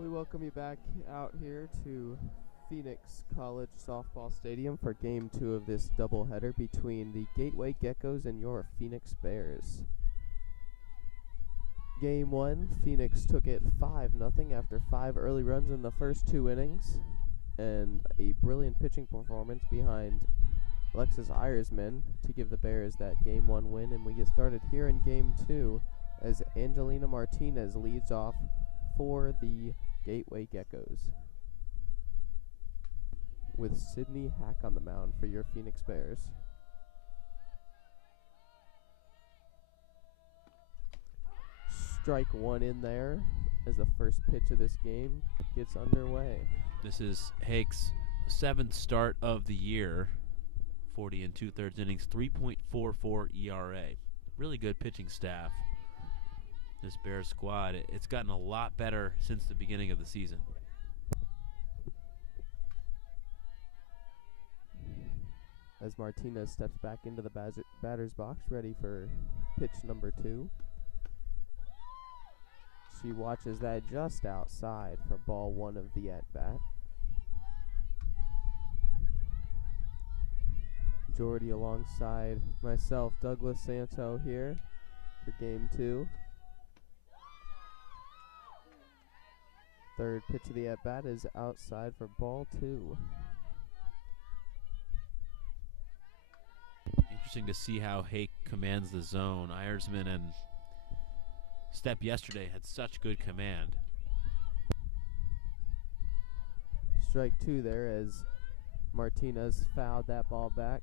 We welcome you back out here to Phoenix College Softball Stadium for Game 2 of this doubleheader between the Gateway Geckos and your Phoenix Bears. Game 1, Phoenix took it 5-0 after 5 early runs in the first 2 innings, and a brilliant pitching performance behind Alexis Iresman to give the Bears that Game 1 win. And we get started here in Game 2 as Angelina Martinez leads off for the Gateway Geckos, with Sydney Hack on the mound for your Phoenix Bears. Strike one in there as the first pitch of this game gets underway. This is Hake's 7th start of the year. 40 2/3 innings, 3.44 ERA. Really good pitching staff. This Bears squad, it's gotten a lot better since the beginning of the season. As Martinez steps back into the batter's box, ready for pitch number 2. She watches that just outside for ball 1 of the at-bat. Jordy alongside myself, Douglas Santo, here for Game 2. Third pitch of the at-bat is outside for ball 2. Interesting to see how Hake commands the zone. Iresman and Stepp yesterday had such good command. Strike 2 there as Martinez fouled that ball back.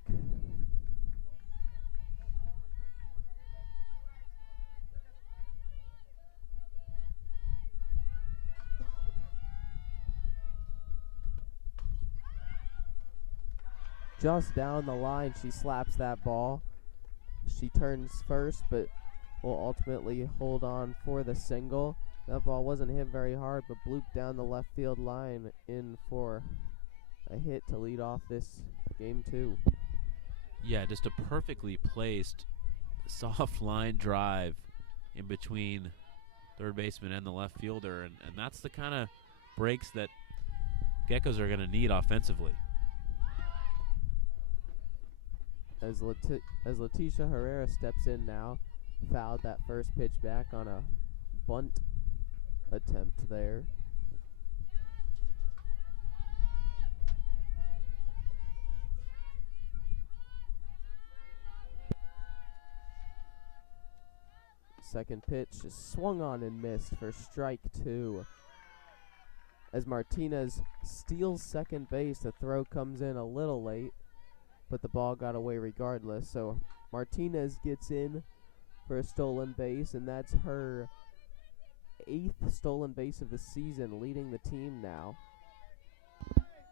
Just down the line, she slaps that ball. She turns first, but will ultimately hold on for the single. That ball wasn't hit very hard, but blooped down the left field line in for a hit to lead off this Game 2. Yeah, just a perfectly placed soft line drive in between third baseman and the left fielder, and that's the kind of breaks that Geckos are going to need offensively. As Leticia Herrera steps in now, fouled that first pitch back on a bunt attempt there. Second pitch is swung on and missed for strike 2. As Martinez steals second base, the throw comes in a little late, but the ball got away regardless. So Martinez gets in for a stolen base, and that's her 8th stolen base of the season, leading the team now.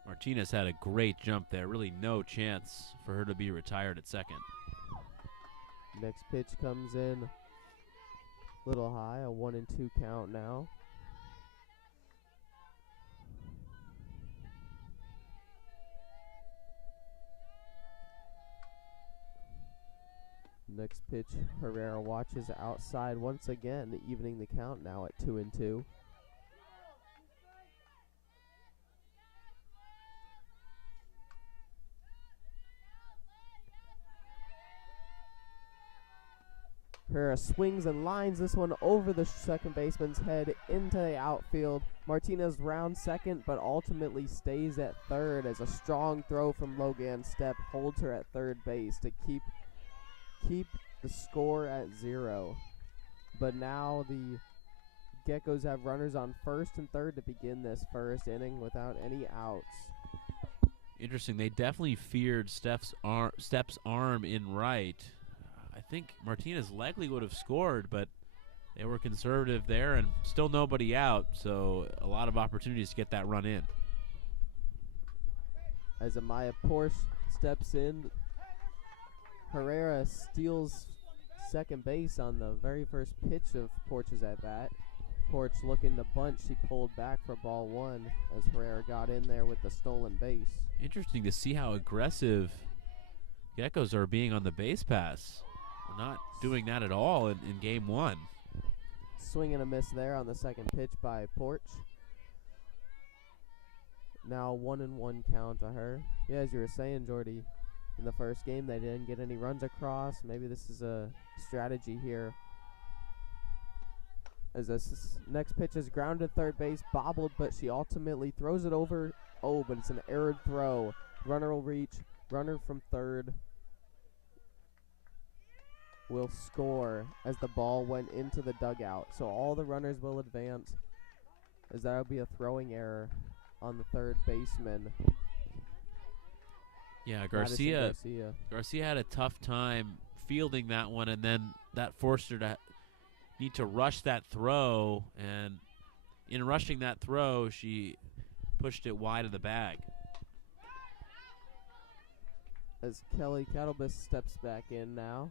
Martinez had a great jump there. Really no chance for her to be retired at second. Next pitch comes in little high, a 1-2 count now. Next pitch, Herrera watches outside once again, evening the count now at 2-2. Herrera swings and lines this one over the second baseman's head into the outfield. Martinez rounds second, but ultimately stays at third as a strong throw from Logan Stepp holds her at third base to keep the score at 0. But now the Geckos have runners on first and third to begin this first inning without any outs. Interesting. They definitely feared Stepp's arm in right. I think Martinez likely would have scored, but they were conservative there and still nobody out, so a lot of opportunities to get that run in. As Amaya Porsche steps in, Herrera steals second base on the very first pitch of Porch's at bat. Porch looking to bunt. She pulled back for ball 1 as Herrera got in there with the stolen base. Interesting to see how aggressive Geckos are being on the base pass. We're not doing that at all in Game 1. Swing and a miss there on the second pitch by Porch. Now 1-1 count to her. Yeah, as you were saying, Jordy, in the first game they didn't get any runs across. Maybe this is a strategy here. As this next pitch is grounded third base, bobbled, but she ultimately throws it over. Oh, but it's an errored throw. Runner will reach. Runner from third will score as the ball went into the dugout. So all the runners will advance, as that will be a throwing error on the third baseman. Yeah, Garcia had a tough time fielding that one, and then that forced her to need to rush that throw, and in rushing that throw, she pushed it wide of the bag. As Kelly Kettlebus steps back in now.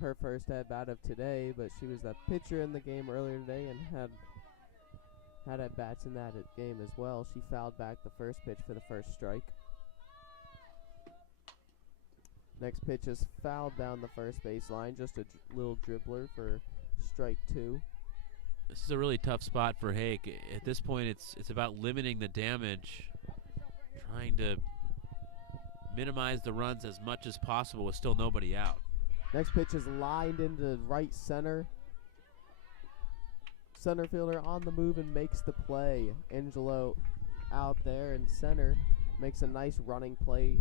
Her first at-bat of today, but she was the pitcher in the game earlier today and had at-bats in that game as well. She fouled back the first pitch for the first strike. Next pitch is fouled down the first baseline, just a little dribbler for strike 2. This is a really tough spot for Hake. At this point, it's about limiting the damage, trying to minimize the runs as much as possible with still nobody out. Next pitch is lined into right center. Center fielder on the move and makes the play. Angelo out there in center makes a nice running play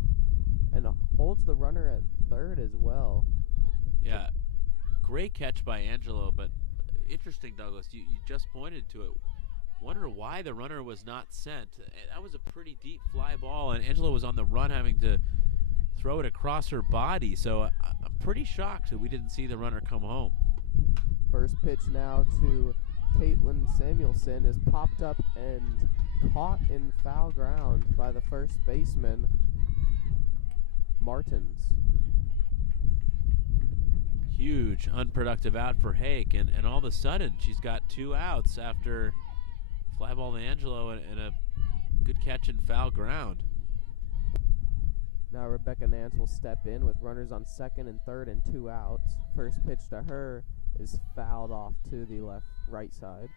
and holds the runner at third as well. Yeah, great catch by Angelo, but interesting, Douglas. You just pointed to it. Wonder why the runner was not sent. That was a pretty deep fly ball, and Angelo was on the run having to throw it across her body. So I'm pretty shocked that we didn't see the runner come home. First pitch now to Caitlin Samuelson is popped up and caught in foul ground by the first baseman, Martins. Huge unproductive out for Hake, and all of a sudden she's got 2 outs after fly ball to Angelo and a good catch in foul ground. Now Rebecca Nance will step in with runners on second and third and 2 outs. First pitch to her is fouled off to the right side.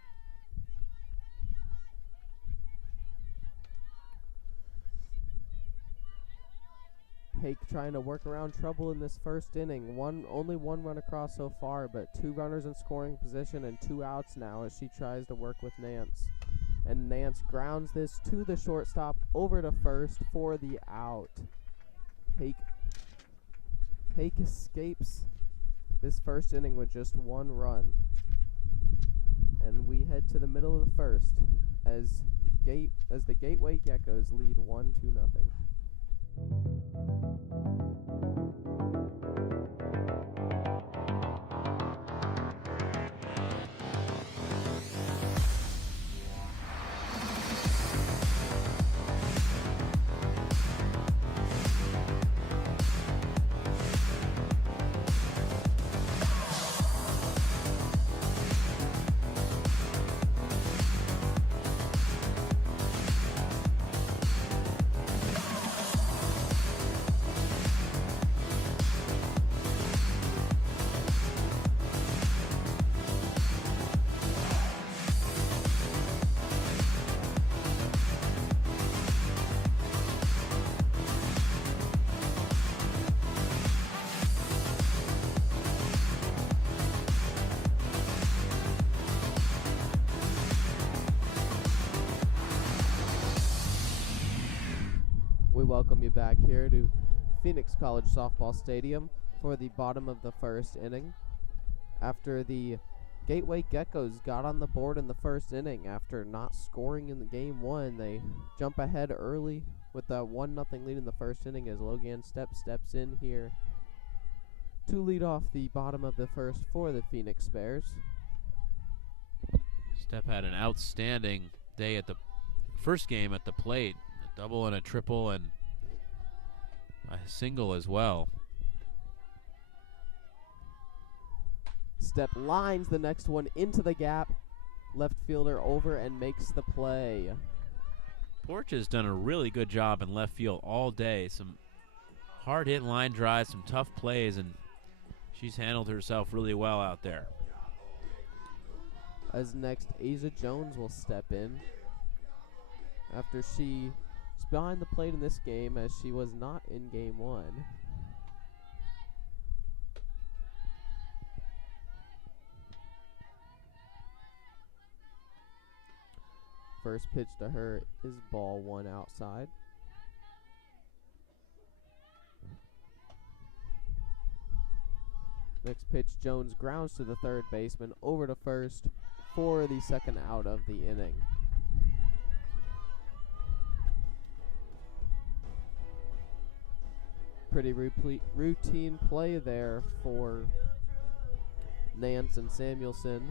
Hake trying to work around trouble in this first inning. Only one run across so far, but 2 runners in scoring position and 2 outs now as she tries to work with Nance. And Nance grounds this to the shortstop over to first for the out. Hake escapes this first inning with just 1 run. And we head to the middle of the first as the Gateway Geckos lead 1-0. We welcome you back here to Phoenix College Softball Stadium for the bottom of the first inning. After the Gateway Geckos got on the board in the first inning after not scoring in the game 1, they jump ahead early with a 1-0 lead in the first inning as Logan steps in here to lead off the bottom of the first for the Phoenix Bears. Step had an outstanding day at the first game at the plate. A double and a triple and a single as well. Step lines the next one into the gap. Left fielder over and makes the play. Porch has done a really good job in left field all day. Some hard hit line drives, some tough plays, and she's handled herself really well out there. As next, Asia Jones will step in after she She's behind the plate in this game as she was not in game 1. First pitch to her is ball 1 outside. Next pitch, Jones grounds to the third baseman, over to first for the second out of the inning. Pretty routine play there for Nance and Samuelson,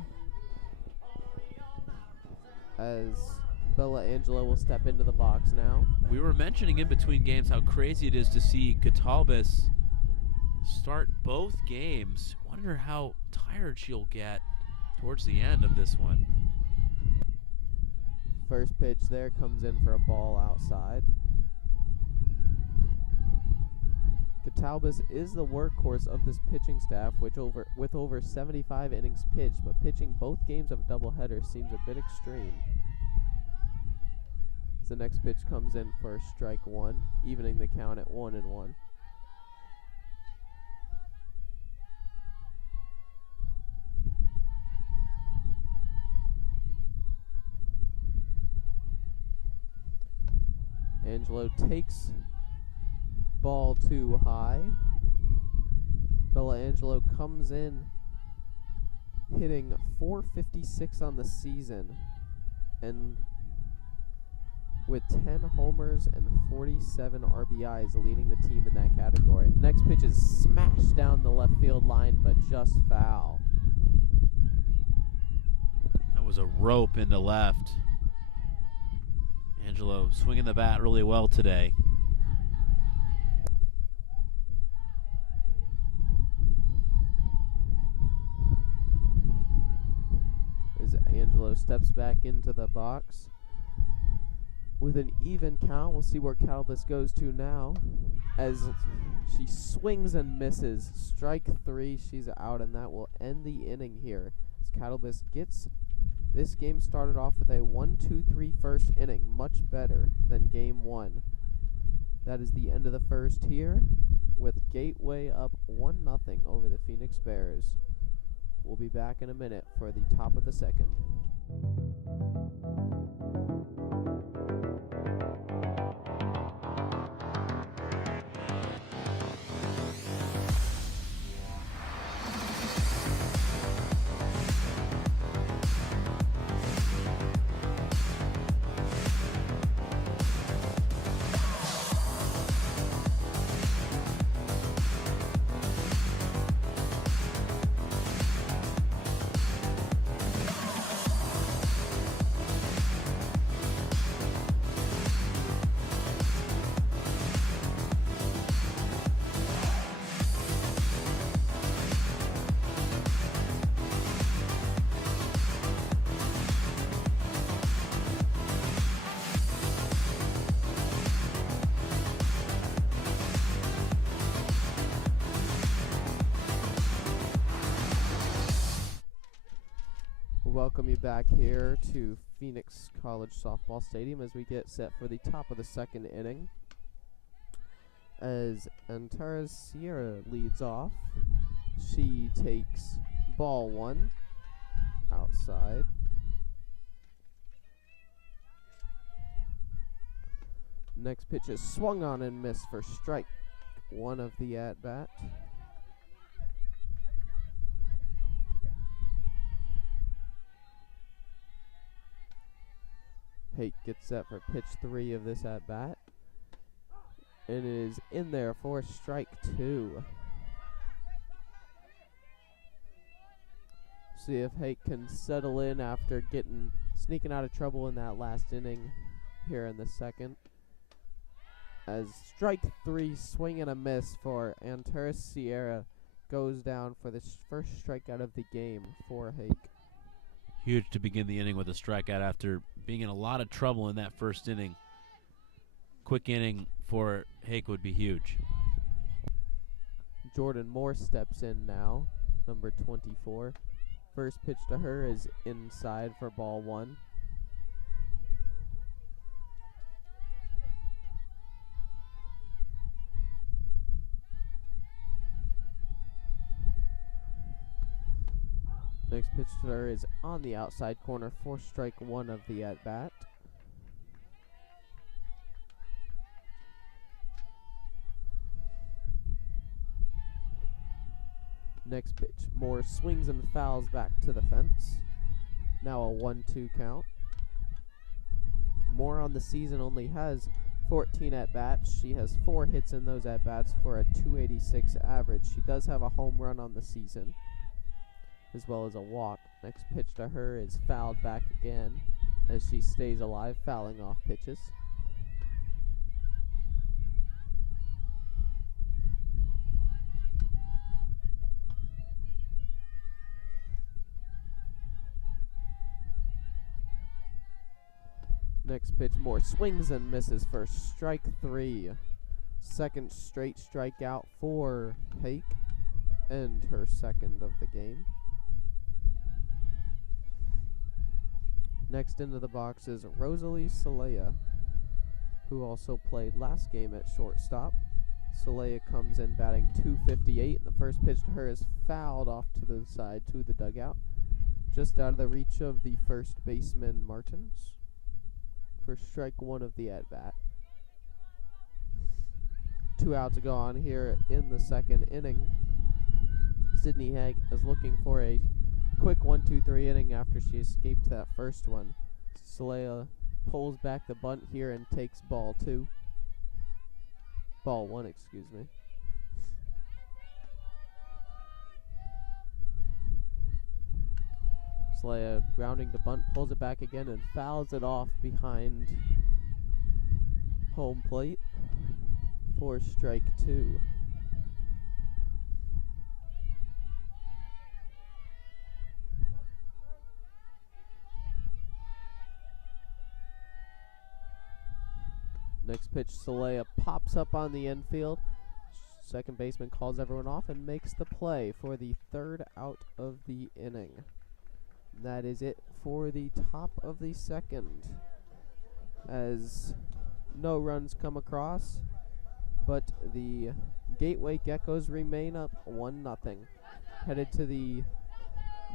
as Bella Angelo will step into the box now. We were mentioning in between games how crazy it is to see Catalbus start both games. Wonder how tired she'll get towards the end of this one. First pitch there comes in for a ball outside. Catalbus is the workhorse of this pitching staff, with over 75 innings pitched, but pitching both games of a doubleheader seems a bit extreme. The next pitch comes in for strike 1, evening the count at 1-1. Angelo takes ball 2 high. Bella Angelo comes in hitting .456 on the season, and with 10 homers and 47 RBIs, leading the team in that category. Next pitch is smashed down the left field line, but just foul. That was a rope into left. Angelo swinging the bat really well today. As Angelo steps back into the box with an even count, we'll see where Catalbus goes to now, as she swings and misses. Strike 3, she's out, and that will end the inning here, as Catalbus gets this game started off with a 1-2-3 first inning, much better than game 1. That is the end of the first here, with Gateway up 1-0 over the Phoenix Bears. We'll be back in a minute for the top of the second. Welcome you back here to Phoenix College Softball Stadium as we get set for the top of the second inning. As Antares Sierra leads off, she takes ball 1 outside. Next pitch is swung on and missed for strike 1 of the at-bat. Hake gets set for pitch 3 of this at-bat, and is in there for strike 2. See if Hake can settle in after sneaking out of trouble in that last inning here in the second. As strike 3, swing and a miss for Antares Sierra, goes down for the first strikeout of the game for Hake. Huge to begin the inning with a strikeout after being in a lot of trouble in that first inning. Quick inning for Hake would be huge. Jordan Moore steps in now, number 24. First pitch to her is inside for ball 1. Next pitch to her is on the outside corner for strike one of the at-bat. Next pitch, Moore swings and fouls back to the fence. Now a 1-2 count. Moore on the season only has 14 at-bats. She has 4 hits in those at-bats for a .286 average. She does have a home run on the season, as well as a walk. Next pitch to her is fouled back again as she stays alive, fouling off pitches. Next pitch, Moore swings and misses for strike 3. Second straight strikeout for Hake, and her second of the game. Next into the box is Rosalie Saleha, who also played last game at shortstop. Saleha comes in batting .258, and the first pitch to her is fouled off to the side to the dugout, just out of the reach of the first baseman Martins, for strike 1 of the at-bat. 2 outs to go on here in the second inning. Sydney Haig is looking for a quick 1-2-3 inning after she escaped that first one. Saleha pulls back the bunt here and takes ball 1, excuse me. Saleha grounding the bunt, pulls it back again and fouls it off behind home plate for strike 2. Next pitch, Saleha pops up on the infield. Second baseman calls everyone off and makes the play for the third out of the inning. That is it for the top of the second, as no runs come across, but the Gateway Geckos remain up 1-0. Headed to the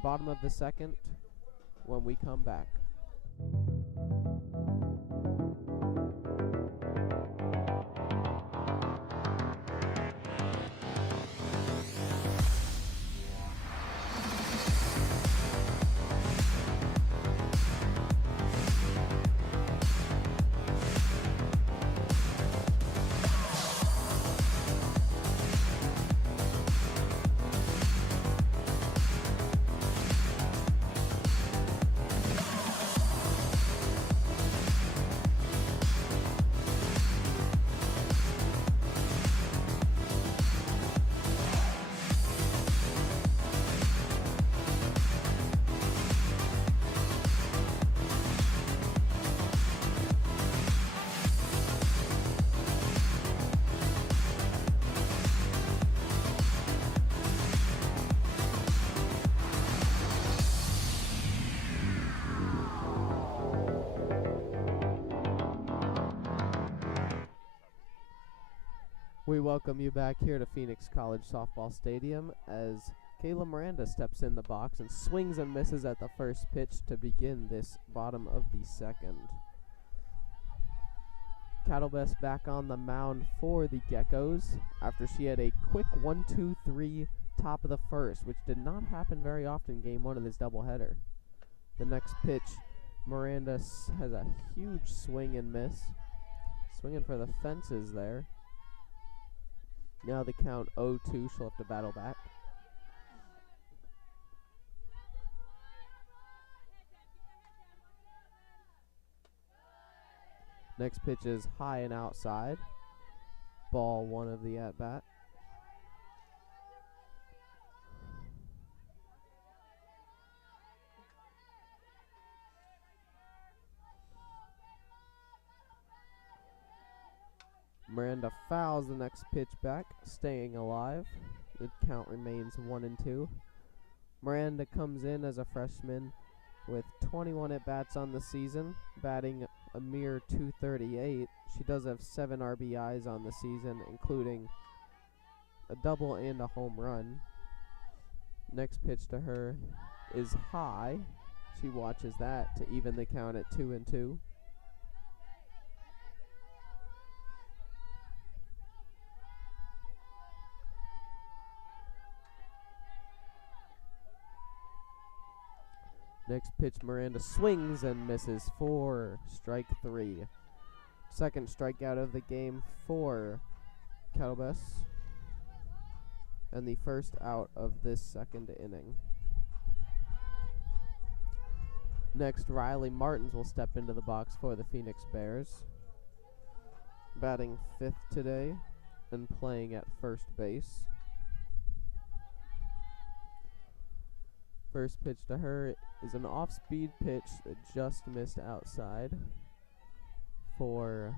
bottom of the second when we come back. We welcome you back here to Phoenix College Softball Stadium as Kayla Miranda steps in the box and swings and misses at the first pitch to begin this bottom of the second. Cattlebest back on the mound for the Geckos after she had a quick 1-2-3 top of the first, which did not happen very often in game 1 of this doubleheader. The next pitch, Miranda has a huge swing and miss, swinging for the fences there. Now the count 0-2, she'll have to battle back. Next pitch is high and outside. Ball 1 of the at-bat. Miranda fouls the next pitch back, staying alive. The count remains 1-2. Miranda comes in as a freshman with 21 at-bats on the season, batting a mere .238. She does have 7 RBIs on the season, including a double and a home run. Next pitch to her is high. She watches that to even the count at 2-2. Next pitch, Miranda swings and misses for strike 3. Second strikeout of the game for Calbus, and the first out of this second inning. Next, Riley Martins will step into the box for the Phoenix Bears, batting 5th today and playing at first base. First pitch to her is an off-speed pitch that just missed outside for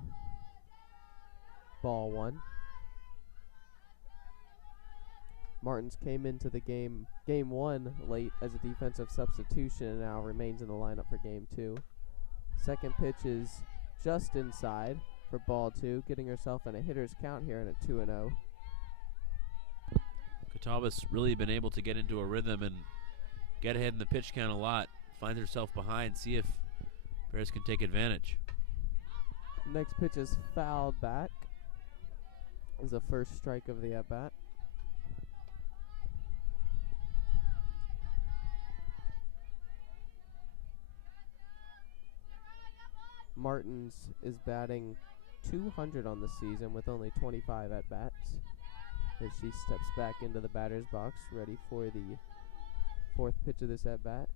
ball 1. Martins came into the game 1 late as a defensive substitution and now remains in the lineup for game 2. Second pitch is just inside for ball 2, getting herself in a hitter's count here and at 2-0. Catawba's really been able to get into a rhythm and get ahead in the pitch count a lot. Finds herself behind, see if Bears can take advantage. Next pitch is fouled back. Is the first strike of the at-bat. Martins is batting .200 on the season with only 25 at-bats as she steps back into the batter's box, ready for the fourth pitch of this at-bat.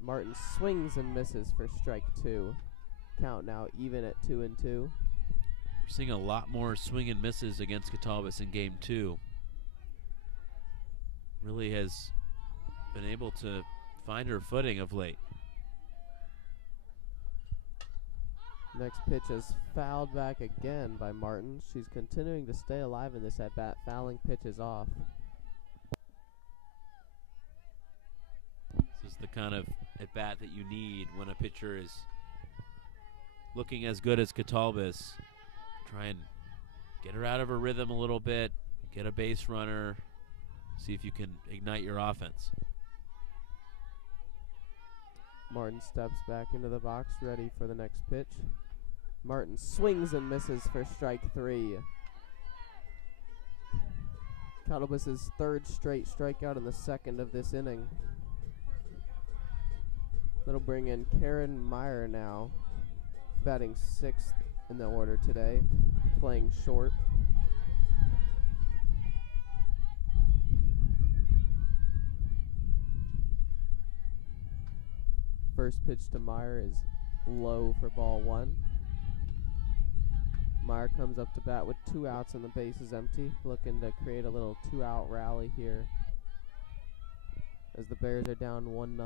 Martins swings and misses for strike 2. Count now even at 2-2. We're seeing a lot more swing and misses against Catawbas in game 2. Really has been able to find her footing of late. Next pitch is fouled back again by Martins. She's continuing to stay alive in this at-bat, fouling pitches off. This is the kind of at-bat that you need when a pitcher is looking as good as Catawbas. Try and get her out of her rhythm a little bit, get a base runner, see if you can ignite your offense. Martin steps back into the box, ready for the next pitch. Martin swings and misses for strike 3. Catawba's third straight strikeout in the second of this inning. That'll bring in Karen Meyer now, batting 6th in the order today, playing short. First pitch to Meyer is low for ball 1. Meyer comes up to bat with 2 outs and the base is empty, looking to create a little 2-out rally here as the Bears are down 1-0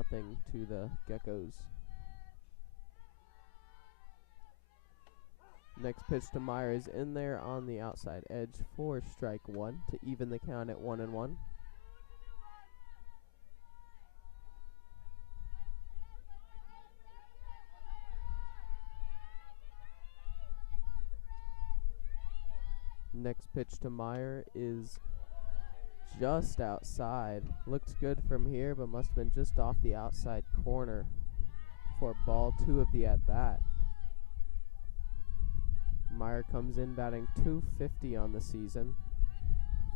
to the Geckos. Next pitch to Meyer is in there on the outside edge for strike 1 to even the count at 1-1. Next pitch to Meyer is just outside. Looks good from here, but must have been just off the outside corner for ball 2 of the at-bat. Meyer comes in batting .250 on the season,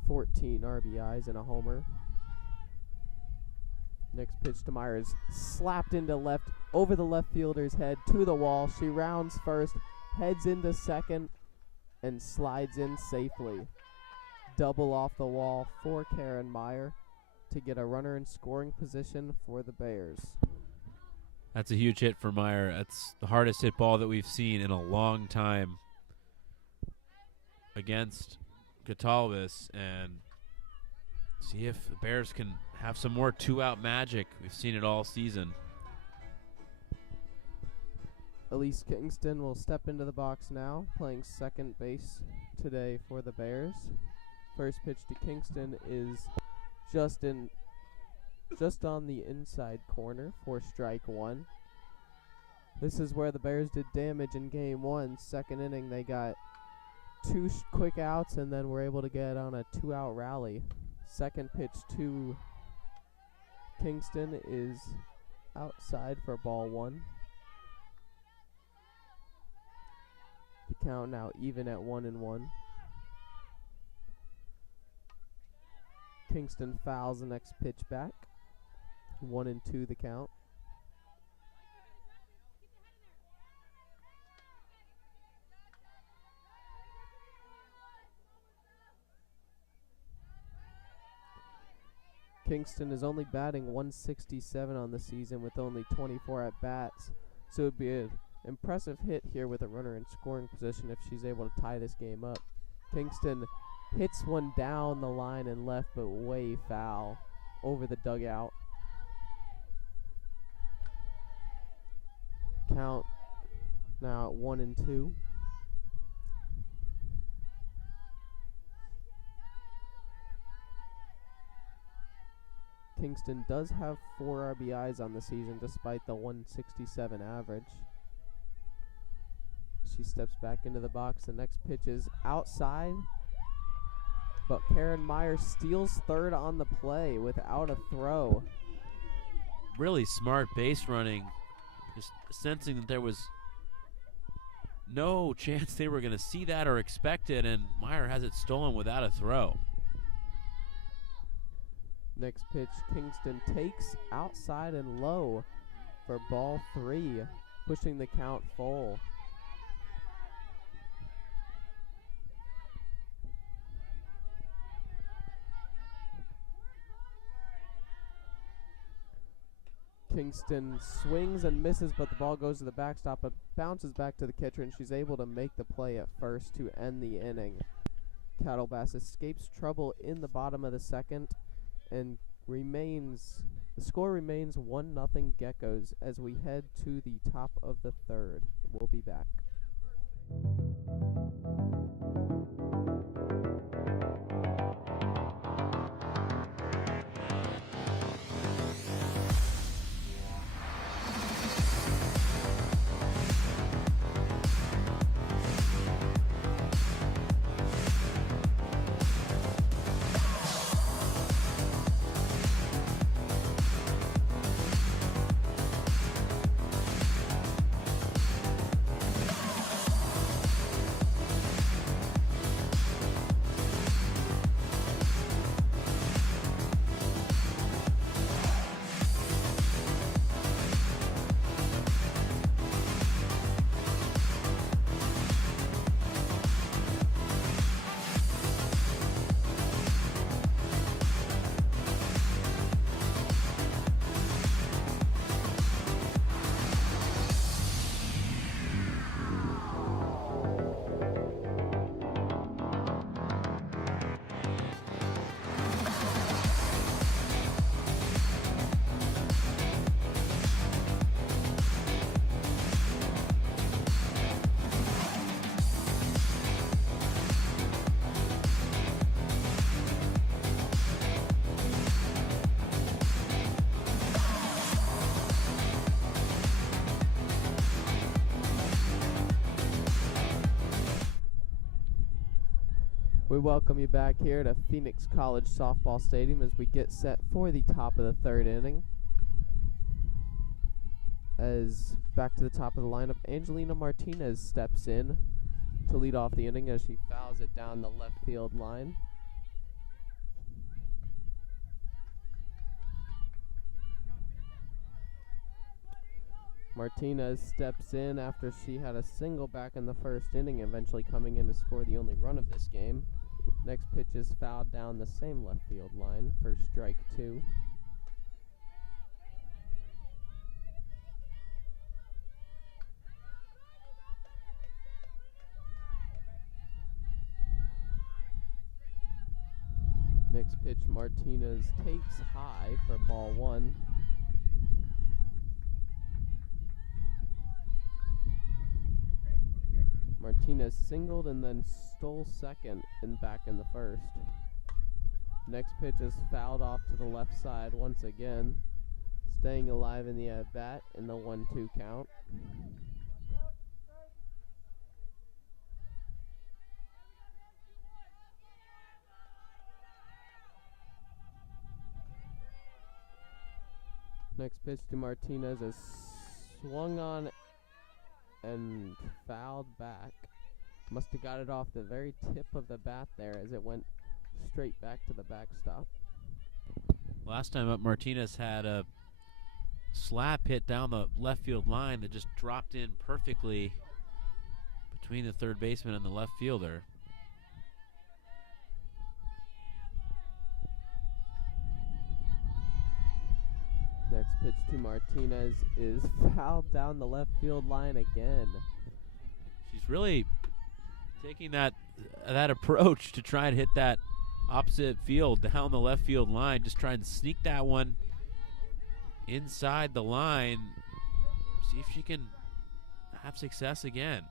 14 RBIs and a homer. Next pitch to Meyer is slapped into left, over the left fielder's head to the wall. She rounds first, heads into second, and slides in safely. Double off the wall for Karen Meyer to get a runner in scoring position for the Bears. That's a huge hit for Meyer. That's the hardest hit ball that we've seen in a long time against Catawbas, and see if the Bears can have some more 2-out magic. We've seen it all season. Elise Kingston will step into the box now, playing second base today for the Bears. First pitch to Kingston is just on the inside corner for strike 1. This is where the Bears did damage in game 1. Second inning, they got 2 quick outs and then were able to get on a 2-out rally. Second pitch to Kingston is outside for ball 1. The count now even at 1-1. Kingston fouls the next pitch back. 1-2 the count. Kingston is only batting 167 on the season with only 24 at-bats, so it would be an impressive hit here with a runner in scoring position if she's able to tie this game up. Kingston hits one down the line and left, but way foul over the dugout. Count now at 1-2. Kingston does have 4 RBIs on the season despite the 167 average. She steps back into the box. The next pitch is outside, but Karen Meyer steals third on the play without a throw. Really smart base running, just sensing that there was no chance they were going to see that or expect it, and Meyer has it stolen without a throw. Next pitch, Kingston takes outside and low for ball 3, pushing the count full. Kingston swings and misses, but the ball goes to the backstop, but bounces back to the catcher, and she's able to make the play at first to end the inning. Cattlebass escapes trouble in the bottom of the second, and the score remains 1-0 Geckos as we head to the top of the third. We'll be back. We welcome you back here to Phoenix College Softball Stadium as we get set for the top of the third inning. As back to the top of the lineup, Angelina Martinez steps in to lead off the inning as she fouls it down the left field line. Martinez steps in after she had a single back in the first inning, eventually coming in to score the only run of this game. Next pitch is fouled down the same left field line for strike 2. Next pitch, Martinez takes high for ball 1. Martinez singled and then stole second and back in the first. Next pitch is fouled off to the left side once again, staying alive in the at-bat in the 1-2 count. Next pitch to Martinez is swung on and fouled back. Must have got it off the very tip of the bat there as it went straight back to the backstop. Last time up, Martinez had a slap hit down the left field line that just dropped in perfectly between the third baseman and the left fielder. Next pitch to Martinez is fouled down the left field line again. She's really taking that approach to try and hit that opposite field down the left field line, just trying to sneak that one inside the line, see if she can have success again.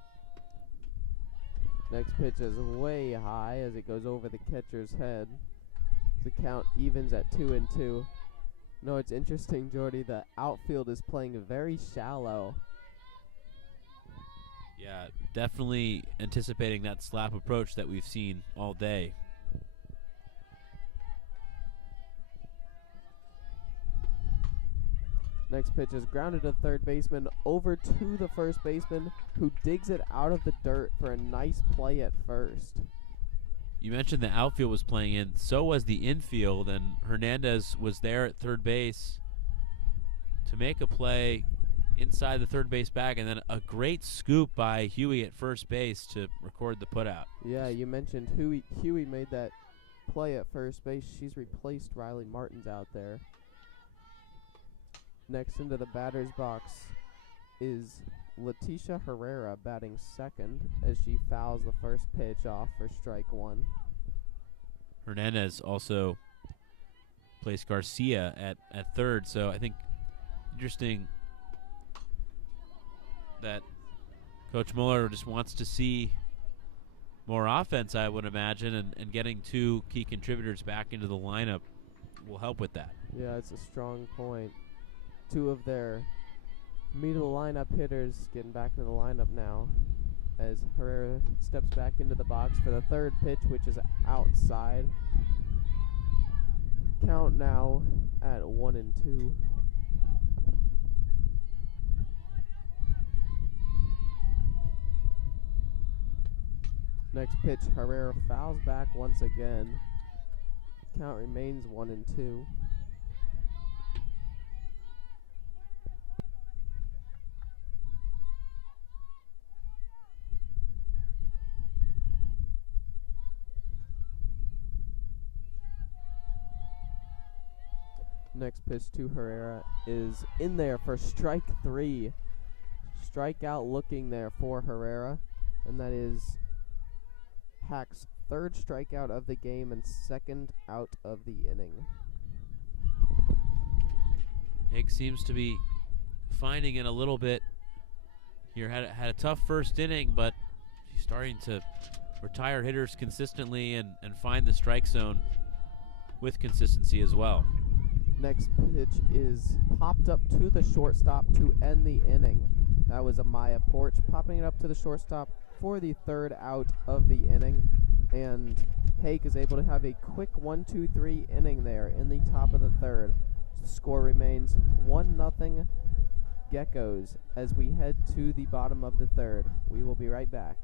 Next pitch is way high as it goes over the catcher's head. The count evens at 2-2. No, it's interesting, Jordy. The outfield is playing very shallow. Yeah, definitely anticipating that slap approach that we've seen all day. Next pitch is grounded to third baseman over to the first baseman, who digs it out of the dirt for a nice play at first. You mentioned the outfield was playing in, so was the infield, and Hernandez was there at third base to make a play inside the third base bag, and then a great scoop by Huey at first base to record the putout. Yeah, you mentioned Huey made that play at first base. She's replaced Riley Martins out there. Next into the batter's box is Leticia Herrera batting second as she fouls the first pitch off for strike one. Hernandez also placed Garcia at third, so I think interesting that Coach Mueller just wants to see more offense, I would imagine, and getting two key contributors back into the lineup will help with that. Yeah, it's a strong point. Two of their middle lineup hitters getting back into the lineup now as Herrera steps back into the box for the third pitch, which is outside. Count now at 1-2. Next pitch, Herrera fouls back once again. Count remains 1-2. Next pitch to Herrera is in there for strike three. Strikeout looking there for Herrera, and that is Hack's third strikeout of the game and second out of the inning. Higg seems to be finding it a little bit here. Had a tough first inning, but she's starting to retire hitters consistently and find the strike zone with consistency as well. Next pitch is popped up to the shortstop to end the inning. That was Amaya Porch popping it up to the shortstop for the third out of the inning. And Hake is able to have a quick 1-2-3 inning there in the top of the third. The score remains 1-0 Geckos as we head to the bottom of the third. We will be right back.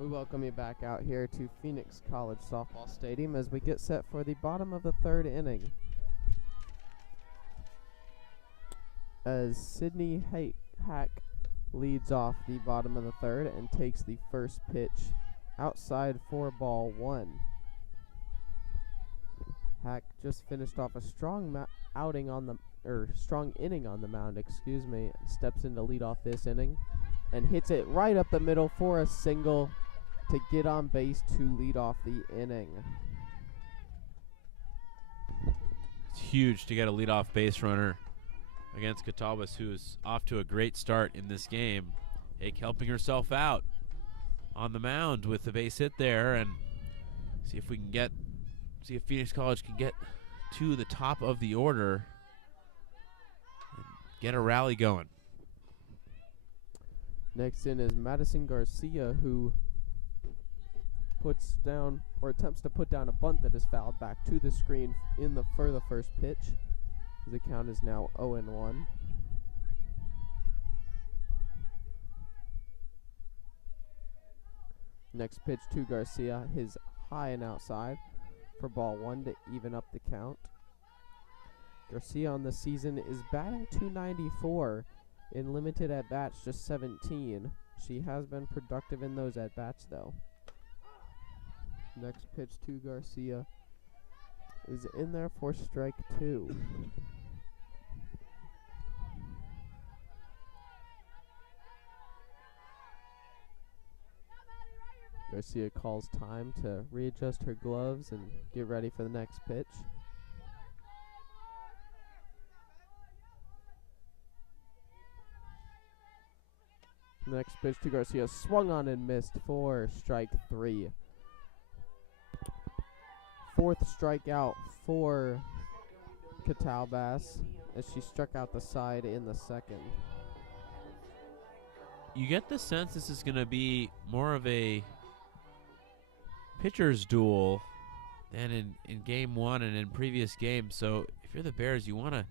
We welcome you back out here to Phoenix College Softball Stadium as we get set for the bottom of the third inning. As Sydney Hack leads off the bottom of the third and takes the first pitch outside for ball one. Hack just finished off a strong strong inning on the mound, and steps in to lead off this inning and hits it right up the middle for a single to get on base to lead off the inning. It's huge to get a leadoff base runner against Catawbas, who's off to a great start in this game. Hake helping herself out on the mound with the base hit there, and see if Phoenix College can get to the top of the order and get a rally going. Next in is Madison Garcia, who attempts to put down a bunt that is fouled back to the screen for the first pitch. The count is now 0-1. Next pitch to Garcia, his high and outside for ball one to even up the count. Garcia on the season is batting .294 in limited at-bats, just 17. She has been productive in those at-bats, though. Next pitch to Garcia is in there for strike two. Garcia calls time to readjust her gloves and get ready for the next pitch. Next pitch to Garcia, swung on and missed for strike three. Fourth strikeout for Catawbas as she struck out the side in the second. You get the sense this is going to be more of a pitcher's duel than in game one and in previous games. So if you're the Bears, you want to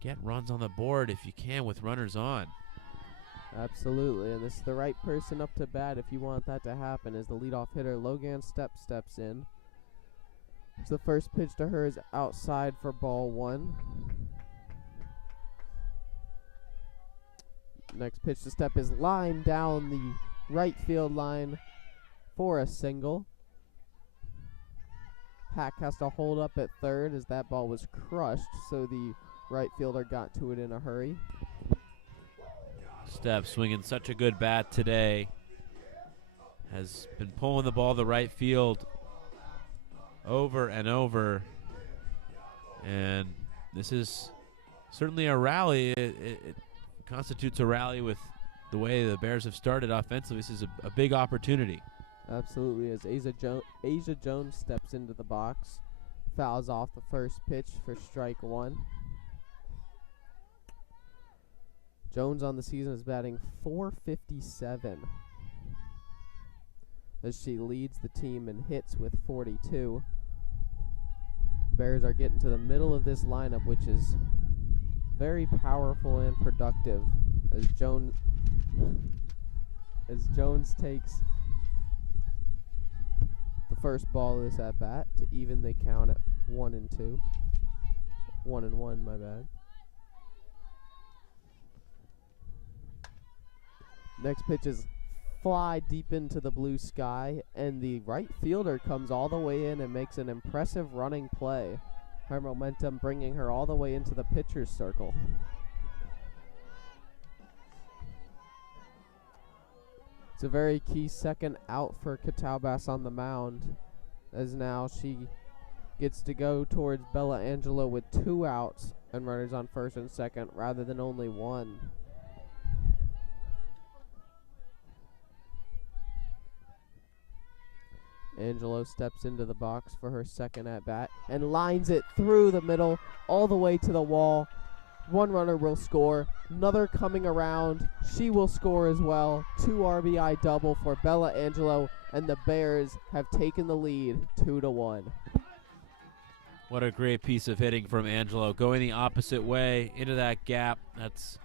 get runs on the board if you can with runners on. Absolutely, and this is the right person up to bat if you want that to happen, as the leadoff hitter Logan steps in. So the first pitch to her is outside for ball one. Next pitch to Step is lined down the right field line for a single. Hack has to hold up at third as that ball was crushed, so the right fielder got to it in a hurry. Step swinging such a good bat today. Has been pulling the ball to right field over and over. And this is certainly a rally. It constitutes a rally with the way the Bears have started offensively. This is a big opportunity. Absolutely, as Asia Jones steps into the box, fouls off the first pitch for strike one. Jones on the season is batting .457 as she leads the team in hits with 42. Bears are getting to the middle of this lineup, which is very powerful and productive as Jones takes the first ball of this at bat to even the count at 1-2. 1-1, my bad. Next pitch is fly deep into the blue sky, and the right fielder comes all the way in and makes an impressive running play. Her momentum bringing her all the way into the pitcher's circle. It's a very key second out for Catawbas on the mound, as now she gets to go towards Bella Angelo with 2 outs and runners on first and second rather than only 1. Angelo steps into the box for her second at-bat and lines it through the middle all the way to the wall. One runner will score. Another coming around. She will score as well. 2 RBI double for Bella Angelo, and the Bears have taken the lead 2-1. What a great piece of hitting from Angelo. Going the opposite way into that gap. That's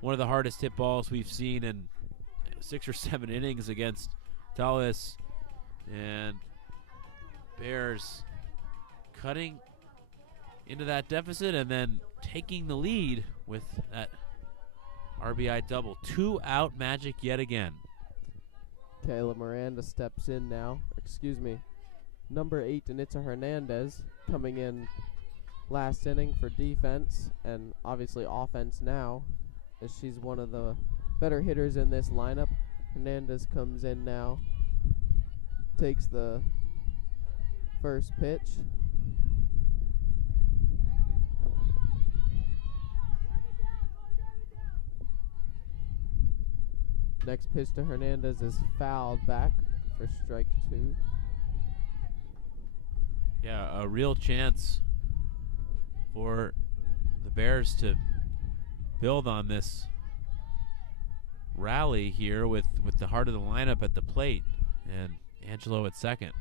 one of the hardest hit balls we've seen in 6 or 7 innings against Dulles, and Bears cutting into that deficit and then taking the lead with that RBI double. 2 out magic yet again. Kayla Miranda steps in now. Excuse me. Number 8, Danitza Hernandez, coming in last inning for defense and obviously offense now, as she's one of the better hitters in this lineup. Hernandez comes in now, takes the first pitch. Next pitch to Hernandez is fouled back for strike 2. Yeah, a real chance for the Bears to build on this rally here with the heart of the lineup at the plate and Angelo at second.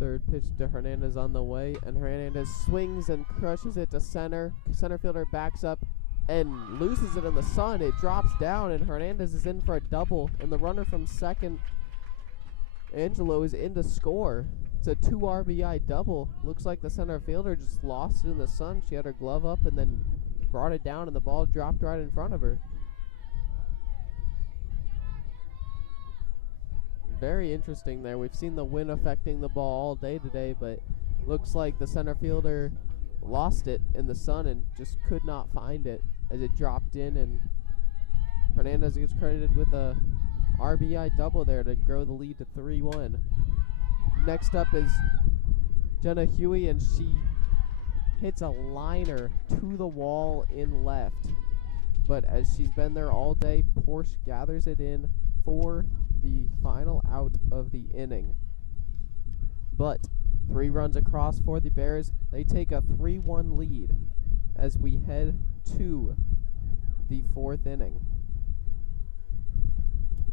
Third pitch to Hernandez on the way, and Hernandez swings and crushes it to center. Center fielder backs up and loses it in the sun. It drops down, and Hernandez is in for a double, and the runner from second, Angelo, is in to score. It's a 2 RBI double. Looks like the center fielder just lost it in the sun. She had her glove up and then brought it down, and the ball dropped right in front of her. Very interesting there. We've seen the wind affecting the ball all day today, but looks like the center fielder lost it in the sun and just could not find it as it dropped in, and Hernandez gets credited with a RBI double there to grow the lead to 3-1. Next up is Jenna Huey, and she hits a liner to the wall in left. But as she's been there all day, Porsche gathers it in for the final out of the inning. But 3 runs across for the Bears. They take a 3-1 lead as we head to the 4th inning.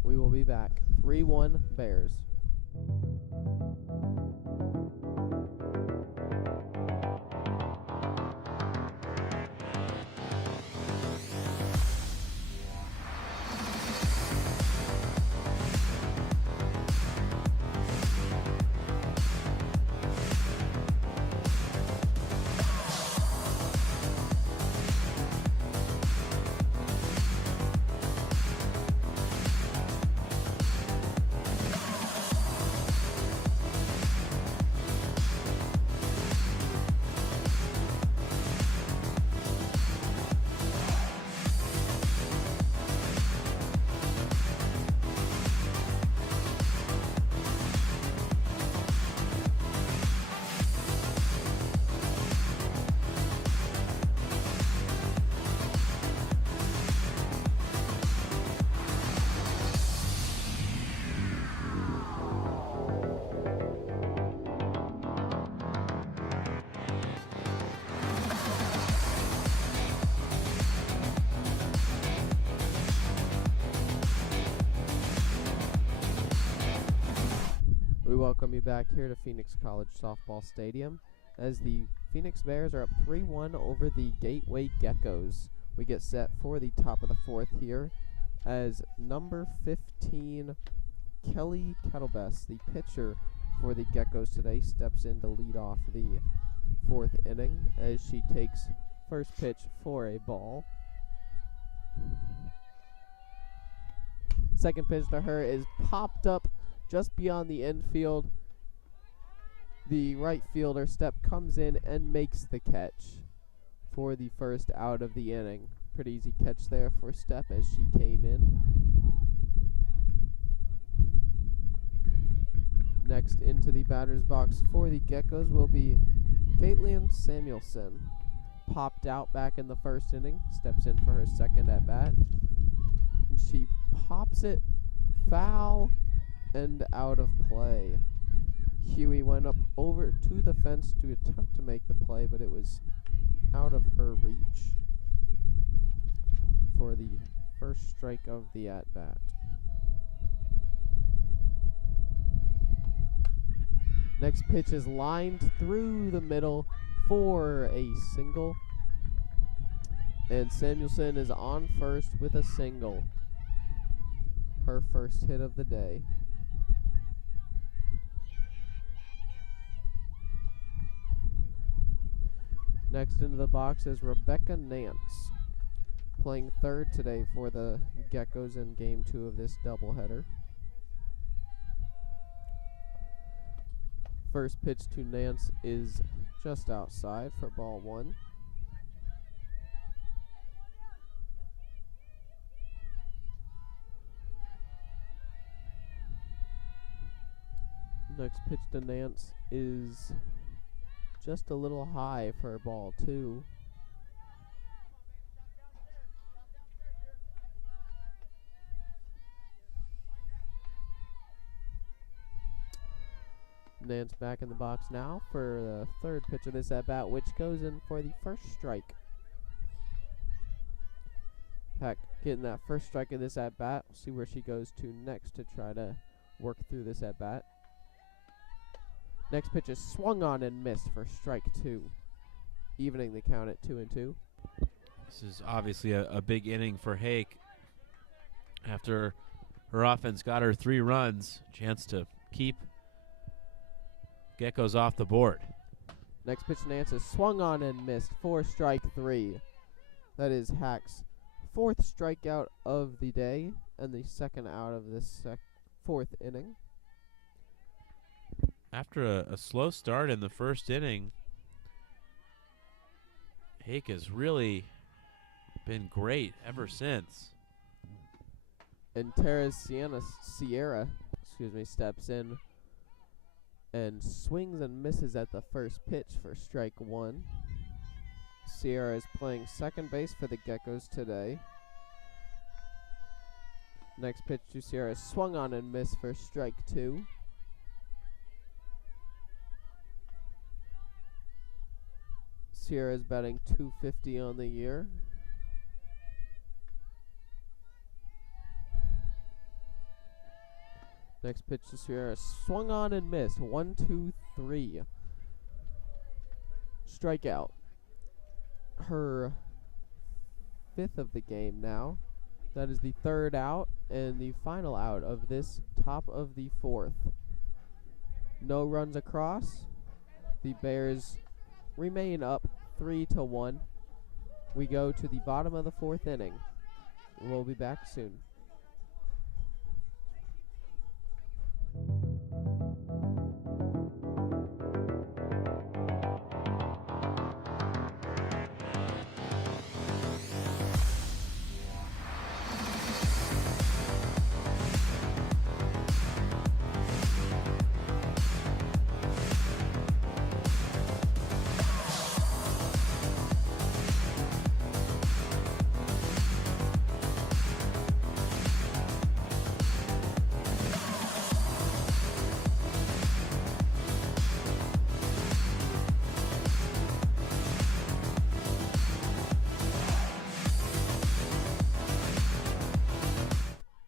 We will be back. 3-1 Bears. We welcome you back here to Phoenix College Softball Stadium as the Phoenix Bears are up 3-1 over the Gateway Geckos. We get set for the top of the 4th here as number 15, Kelly Kettlebest, the pitcher for the Geckos today, steps in to lead off the 4th inning as she takes first pitch for a ball. Second pitch to her is popped up just beyond the infield. The right fielder Step comes in and makes the catch for the first out of the inning. Pretty easy catch there for Step as she came in. Next into the batter's box for the Geckos will be Caitlin Samuelson. Popped out back in the first inning, steps in for her second at bat. And she pops it foul and out of play. Huey went up over to the fence to attempt to make the play, but it was out of her reach for the first strike of the at-bat. Next pitch is lined through the middle for a single, and Samuelson is on first with a single. her first hit of the day. Next into the box is Rebecca Nance, playing third today for the Geckos in Game 2 of this doubleheader. First pitch to Nance is just outside for ball 1. Next pitch to Nance is just a little high for ball 2. Nance back in the box now for the third pitch of this at-bat, which goes in for the first strike. Heck, getting that first strike of this at-bat. See where she goes to next to try to work through this at-bat. Next pitch is swung on and missed for strike 2, evening the count at 2-2. This is obviously a big inning for Hake. After her offense got her 3 runs, chance to keep Geckos off the board. Next pitch, Nance is swung on and missed for strike 3. That is Hack's 4th strikeout of the day and the second out of this 4th inning. After a slow start in the first inning, Hake has really been great ever since. And Sierra steps in and swings and misses at the first pitch for strike 1. Sierra is playing second base for the Geckos today. Next pitch to Sierra is swung on and missed for strike 2. Sierra is batting .250 on the year. Next pitch to Sierra, swung on and missed. 1-2-3. Strikeout. Her 5th of the game now. That is the 3rd out and the final out of this top of the 4th. No runs across. The Bears remain up 3-1. We go to the bottom of the 4th inning. We'll be back soon.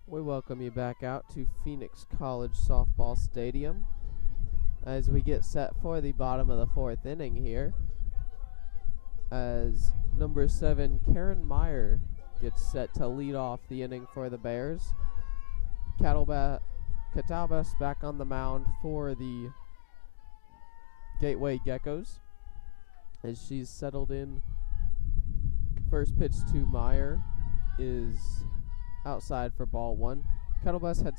We welcome you back out to Phoenix College Softball Stadium as we get set for the bottom of the 4th inning here, as number 7 Karen Meyer gets set to lead off the inning for the Bears. Catalbas back on the mound for the Gateway Geckos as she's settled in. First pitch to Meyer is outside for ball 1. Catalbas had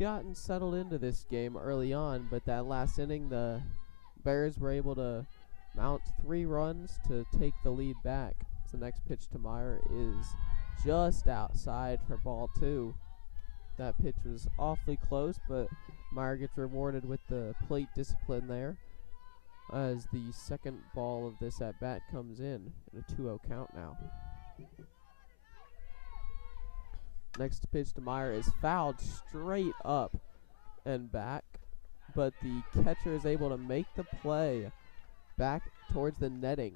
gotten settled into this game early on, but that last inning the Bears were able to mount 3 runs to take the lead back. So the next pitch to Meyer is just outside for ball 2. That pitch was awfully close, but Meyer gets rewarded with the plate discipline there as the second ball of this at-bat comes in a 2-0 count now. Next pitch to Meyer is fouled straight up and back, but the catcher is able to make the play back towards the netting.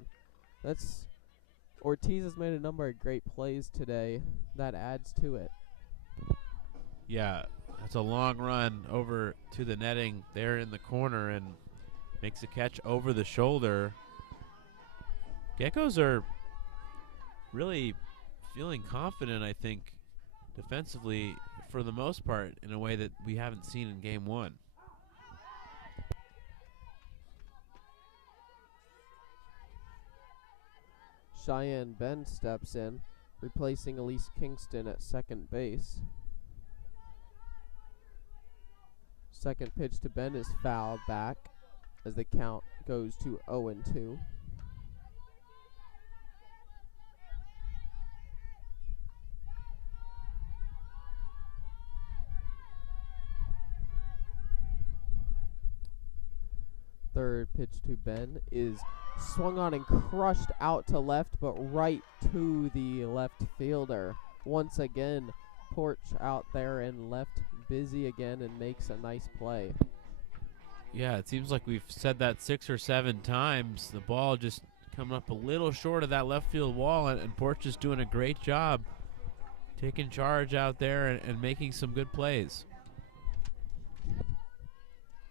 Ortiz has made a number of great plays today. That adds to it. Yeah, that's a long run over to the netting there in the corner and makes a catch over the shoulder. Geckos are really feeling confident, I think, defensively for the most part in a way that we haven't seen in game one. Cheyenne Ben steps in, replacing Elise Kingston at second base. Second pitch to Ben is fouled back as the count goes to 0-2. Third pitch to Ben is swung on and crushed out to left, but right to the left fielder. Once again, Porch out there and left busy again and makes a nice play. Yeah, it seems like we've said that 6 or 7 times. The ball just coming up a little short of that left field wall, and Porch is doing a great job taking charge out there and making some good plays.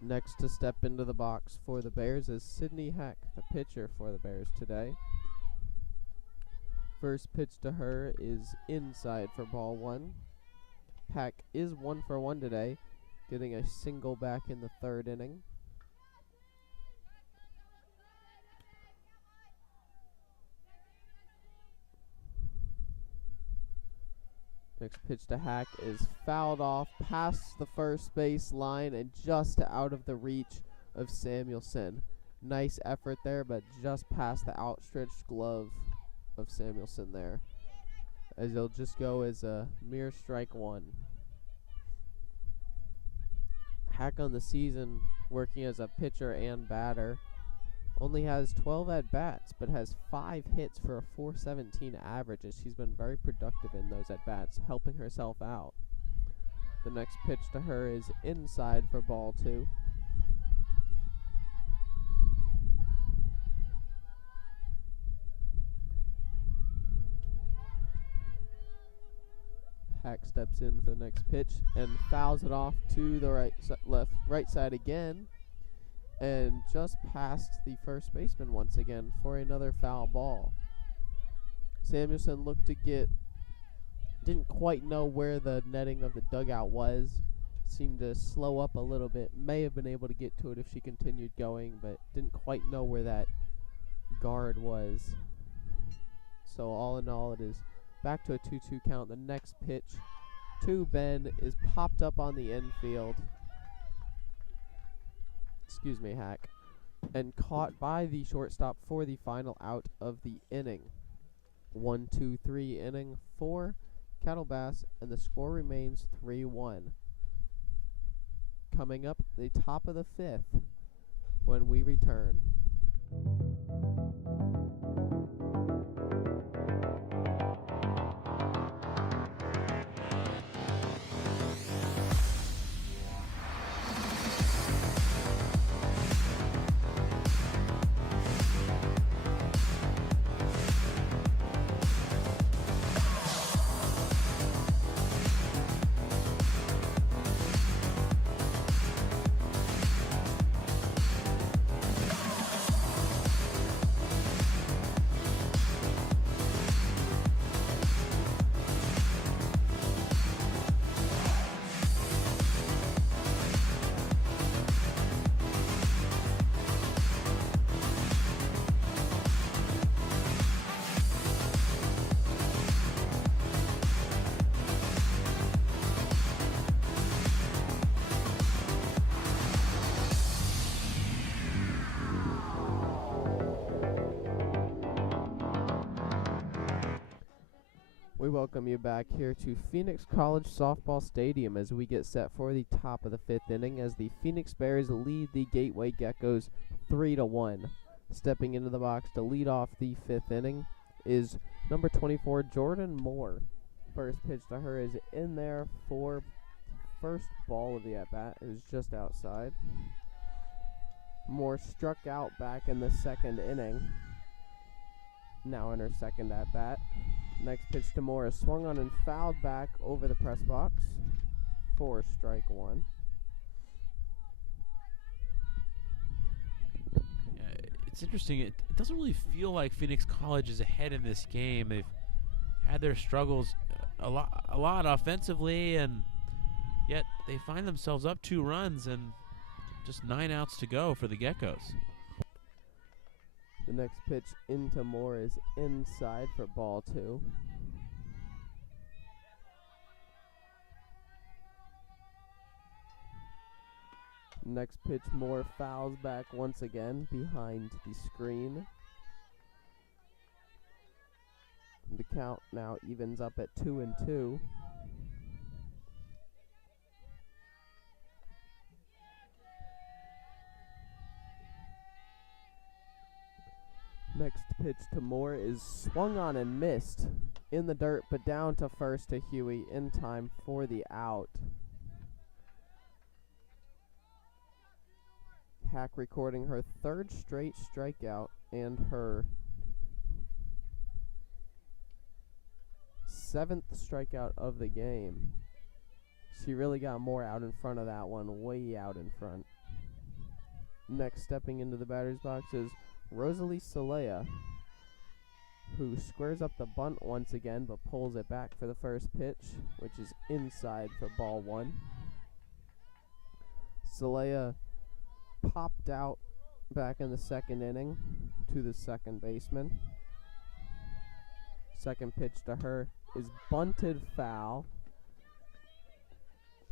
Next to step into the box for the Bears is Sydney Heck, the pitcher for the Bears today. First pitch to her is inside for ball 1. Heck is 1 for 1 today, getting a single back in the third inning. Next pitch to Hack is fouled off past the first base line and just out of the reach of Samuelson. Nice effort there, but just past the outstretched glove of Samuelson there, as he'll just go as a mere strike 1. Hack on the season, working as a pitcher and batter, only has 12 at-bats, but has 5 hits for a .417 average, as she's been very productive in those at-bats, helping herself out. The next pitch to her is inside for ball 2. Hack steps in for the next pitch and fouls it off to the right side again, and just past the first baseman once again for another foul ball. Samuelson looked to didn't quite know where the netting of the dugout was. Seemed to slow up a little bit. May have been able to get to it if she continued going, but didn't quite know where that guard was. So all in all, it is back to a 2-2 count. The next pitch to Ben is popped up on the infield. Hack, and caught by the shortstop for the final out of the inning. 1-2-3 inning for Cattle Bass, and the score remains 3-1. Coming up the top of the 5th when we return. We welcome you back here to Phoenix College Softball Stadium as we get set for the top of the 5th inning as the Phoenix Bears lead the Gateway Geckos 3-1. Stepping into the box to lead off the 5th inning is number 24, Jordan Moore. First pitch to her is in there for first ball of the at-bat. It was just outside. Moore struck out back in the 2nd inning. Now in her 2nd at-bat. Next pitch to Moore is swung on and fouled back over the press box for strike 1. It's interesting. It doesn't really feel like Phoenix College is ahead in this game. They've had their struggles a lot offensively, and yet they find themselves up 2 runs and just 9 outs to go for the Geckos. The next pitch into Moore is inside for ball 2. Next pitch, Moore fouls back once again behind the screen. The count now evens up at 2-2. Next pitch to Moore is swung on and missed in the dirt, but down to first to Huey in time for the out. Hack recording her 3rd straight strikeout and her 7th strikeout of the game. She really got Moore out in front of that one, way out in front. Next, stepping into the batter's box is Rosalie Solea, who squares up the bunt once again but pulls it back for the first pitch, which is inside for ball 1. Solea popped out back in the 2nd inning to the second baseman. Second pitch to her is bunted foul.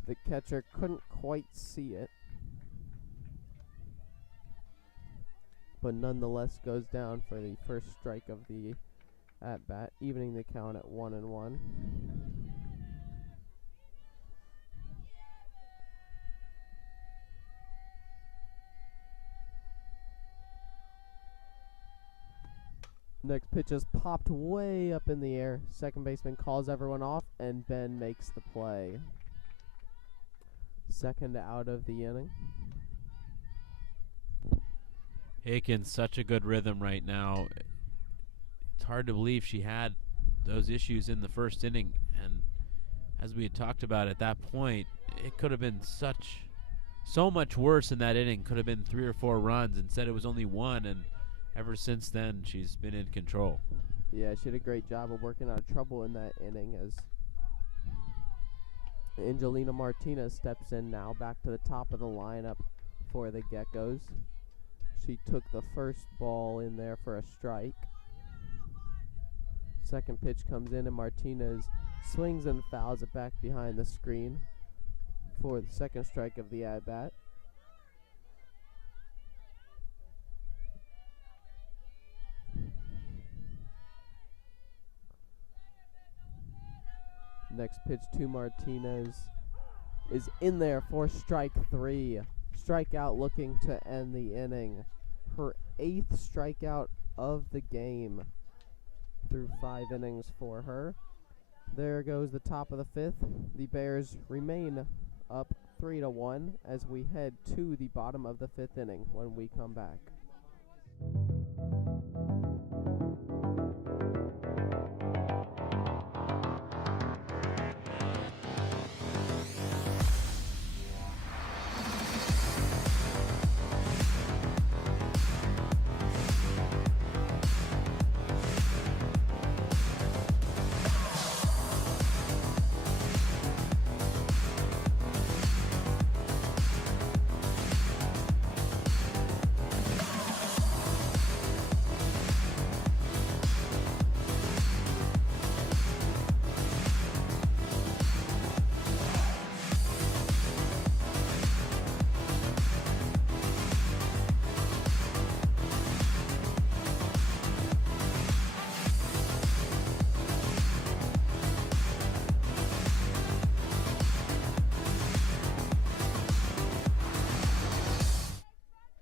The catcher couldn't quite see it, but nonetheless goes down for the first strike of the at-bat, evening the count at 1-1. Next pitch is popped way up in the air. Second baseman calls everyone off, and Ben makes the play. Second out of the inning. Aiken's such a good rhythm right now. It's hard to believe she had those issues in the first inning, and as we had talked about at that point, it could have been so much worse in that inning. Could have been 3 or 4 runs. Instead it was only 1, and ever since then she's been in control. Yeah, she did a great job of working out of trouble in that inning as Angelina Martinez steps in now, back to the top of the lineup for the Geckos. She took the first ball in there for a strike. Second pitch comes in and Martinez swings and fouls it back behind the screen for the second strike of the at-bat. Next pitch to Martinez is in there for strike 3. Strikeout looking to end the inning. Her 8th strikeout of the game through 5 innings for her. There goes the top of the 5th. The Bears remain up 3-1 as we head to the bottom of the 5th inning when we come back.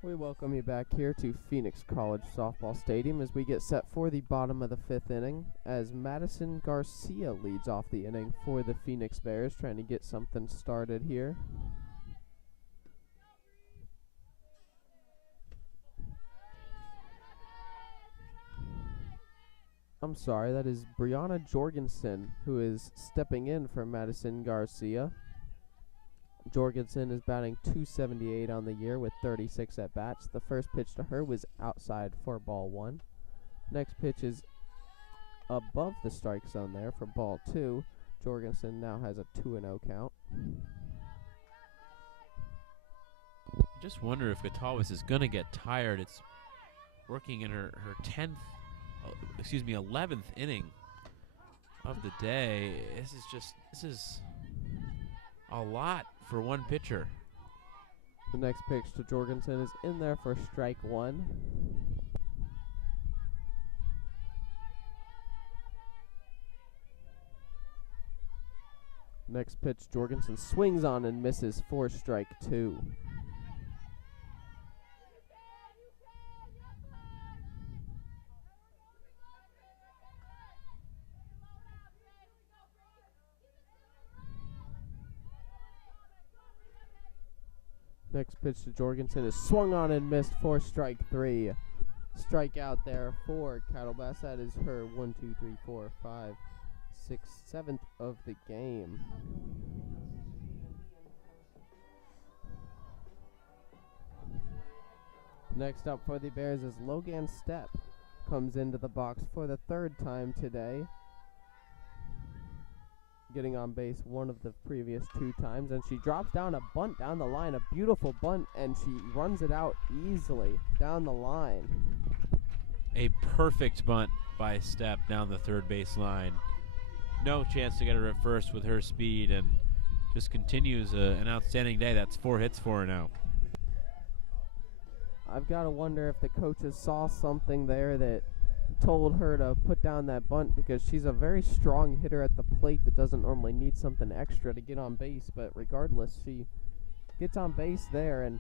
We welcome you back here to Phoenix College Softball Stadium as we get set for the bottom of the 5th inning as Madison Garcia leads off the inning for the Phoenix Bears, trying to get something started here. I'm sorry, that is Brianna Jorgensen who is stepping in for Madison Garcia. Jorgensen is batting .278 on the year with 36 at-bats. The first pitch to her was outside for ball 1. Next pitch is above the strike zone there for ball 2. Jorgensen now has a 2-0 count. I just wonder if Gatawis is going to get tired. It's working in her 11th inning of the day. This is a lot for one pitcher. The next pitch to Jorgensen is in there for strike one. Next pitch, Jorgensen swings on and misses for strike two. Next pitch to Jorgensen is swung on and missed for strike three. Strikeout there for Cattle Bass. That is her 1, 2, 3, 4, 5, 6, 7th of the game. Next up for the Bears is Logan Stepp. Comes into the box for the third time today. Getting on base one of the previous two times, and she drops down a bunt down the line, a beautiful bunt, and she runs it out easily down the line. A perfect bunt by Stepp down the third base line. No chance to get her at first with her speed, and just continues an outstanding day. That's 4 hits for her now. I've got to wonder if the coaches saw something there that told her to put down that bunt, because she's a very strong hitter at the plate that doesn't normally need something extra to get on base, but regardless, she gets on base there and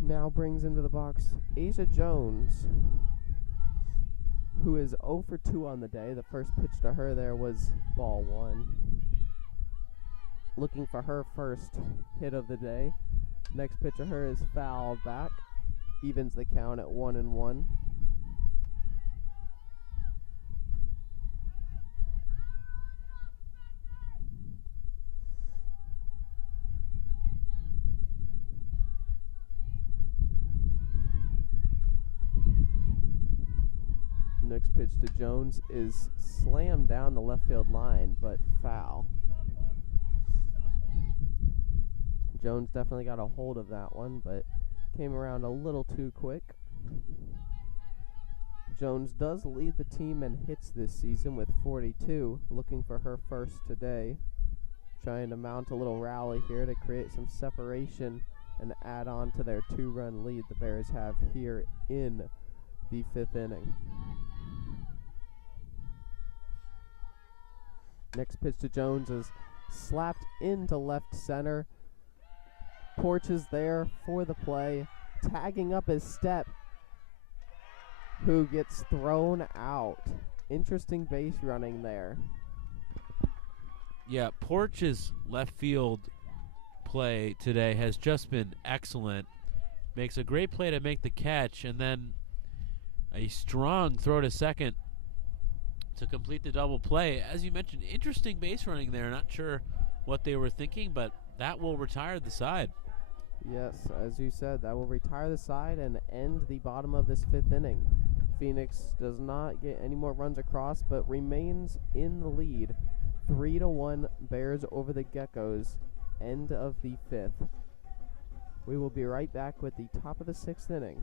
now brings into the box Asia Jones, who is 0 for 2 on the day. The first pitch to her there was ball one. Looking for her first hit of the day. Next pitch to her is fouled back. Evens the count at 1-1. Next pitch to Jones is slammed down the left field line, but foul. Jones definitely got a hold of that one, but came around a little too quick. Jones does lead the team in hits this season with 42, looking for her first today. Trying to mount a little rally here to create some separation and add on to their 2-run lead the Bears have here in the 5th inning. Next pitch to Jones is slapped into left center. Porch is there for the play. Tagging up his Stepp, who gets thrown out. Interesting base running there. Yeah, Porch's left field play today has just been excellent. Makes a great play to make the catch, and then a strong throw to second to complete the double play. As you mentioned, interesting base running there. Not sure what they were thinking, but that will retire the side. Yes, as you said, that will retire the side and end the bottom of this 5th inning. Phoenix does not get any more runs across, but remains in the lead. 3-1 Bears over the Geckos. End of the 5th. We will be right back with the top of the 6th inning.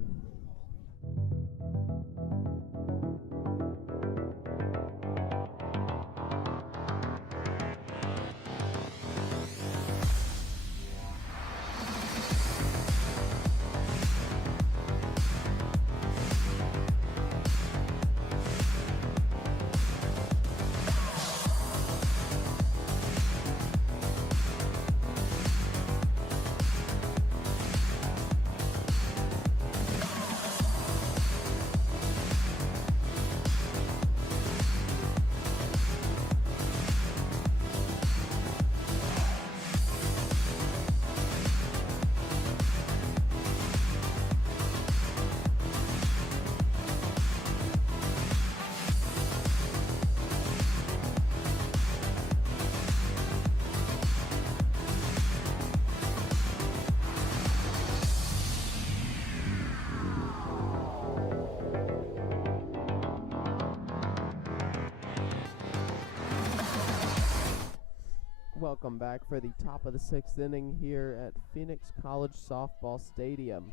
Welcome back for the top of the 6th inning here at Phoenix College Softball Stadium.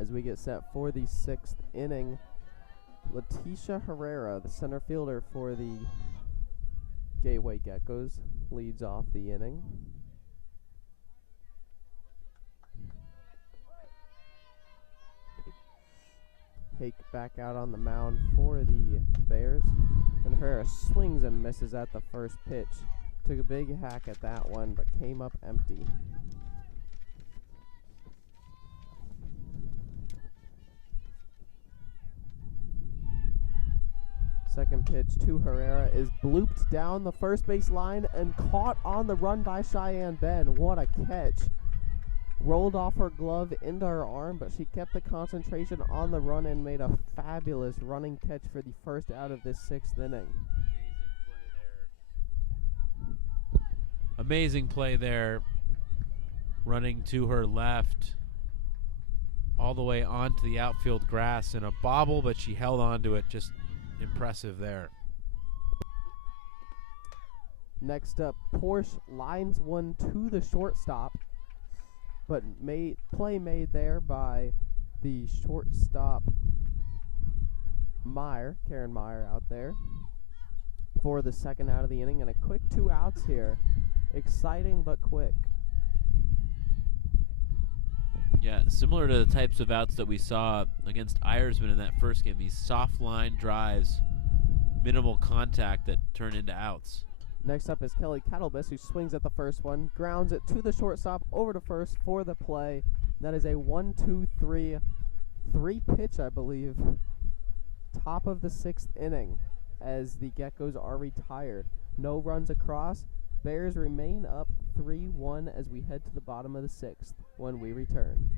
As we get set for the 6th inning, Leticia Herrera, the center fielder for the Gateway Geckos, leads off the inning. Hake back out on the mound for the Bears, and Herrera swings and misses at the first pitch. Took a big hack at that one, but came up empty. Second pitch to Herrera is blooped down the first base line and caught on the run by Cheyenne Ben. What a catch. Rolled off her glove into her arm, but she kept the concentration on the run and made a fabulous running catch for the first out of this 6th inning. Amazing play there. Running to her left, all the way onto the outfield grass in a bobble, but she held on to it. Just impressive there. Next up, Porsche lines one to the shortstop, but play made there by the shortstop Karen Meyer out there for the second out of the inning, and a quick 2 outs here. Exciting but quick. Yeah, similar to the types of outs that we saw against Iresman in that first game. These soft line drives, minimal contact that turn into outs. Next up is Kelly Kettlebus, who swings at the first one, grounds it to the shortstop, over to first for the play. That is a 1-2-3 pitch, I believe. Top of the 6th inning as the Geckos are retired. No runs across. Bears remain up 3-1 as we head to the bottom of the 6th when we return.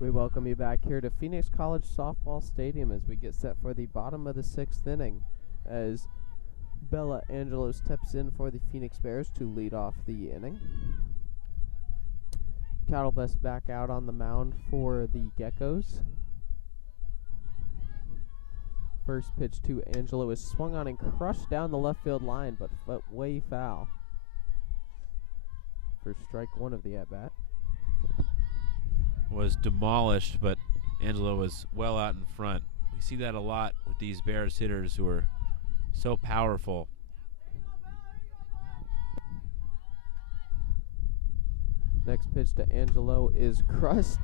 We welcome you back here to Phoenix College Softball Stadium as we get set for the bottom of the 6th inning as Bella Angelo steps in for the Phoenix Bears to lead off the inning. Cattlebest back out on the mound for the Geckos. First pitch to Angelo is swung on and crushed down the left field line, but way foul. For strike 1 of the at-bat. Was demolished, but Angelo was well out in front. We see that a lot with these Bears hitters who are so powerful. Next pitch to Angelo is crushed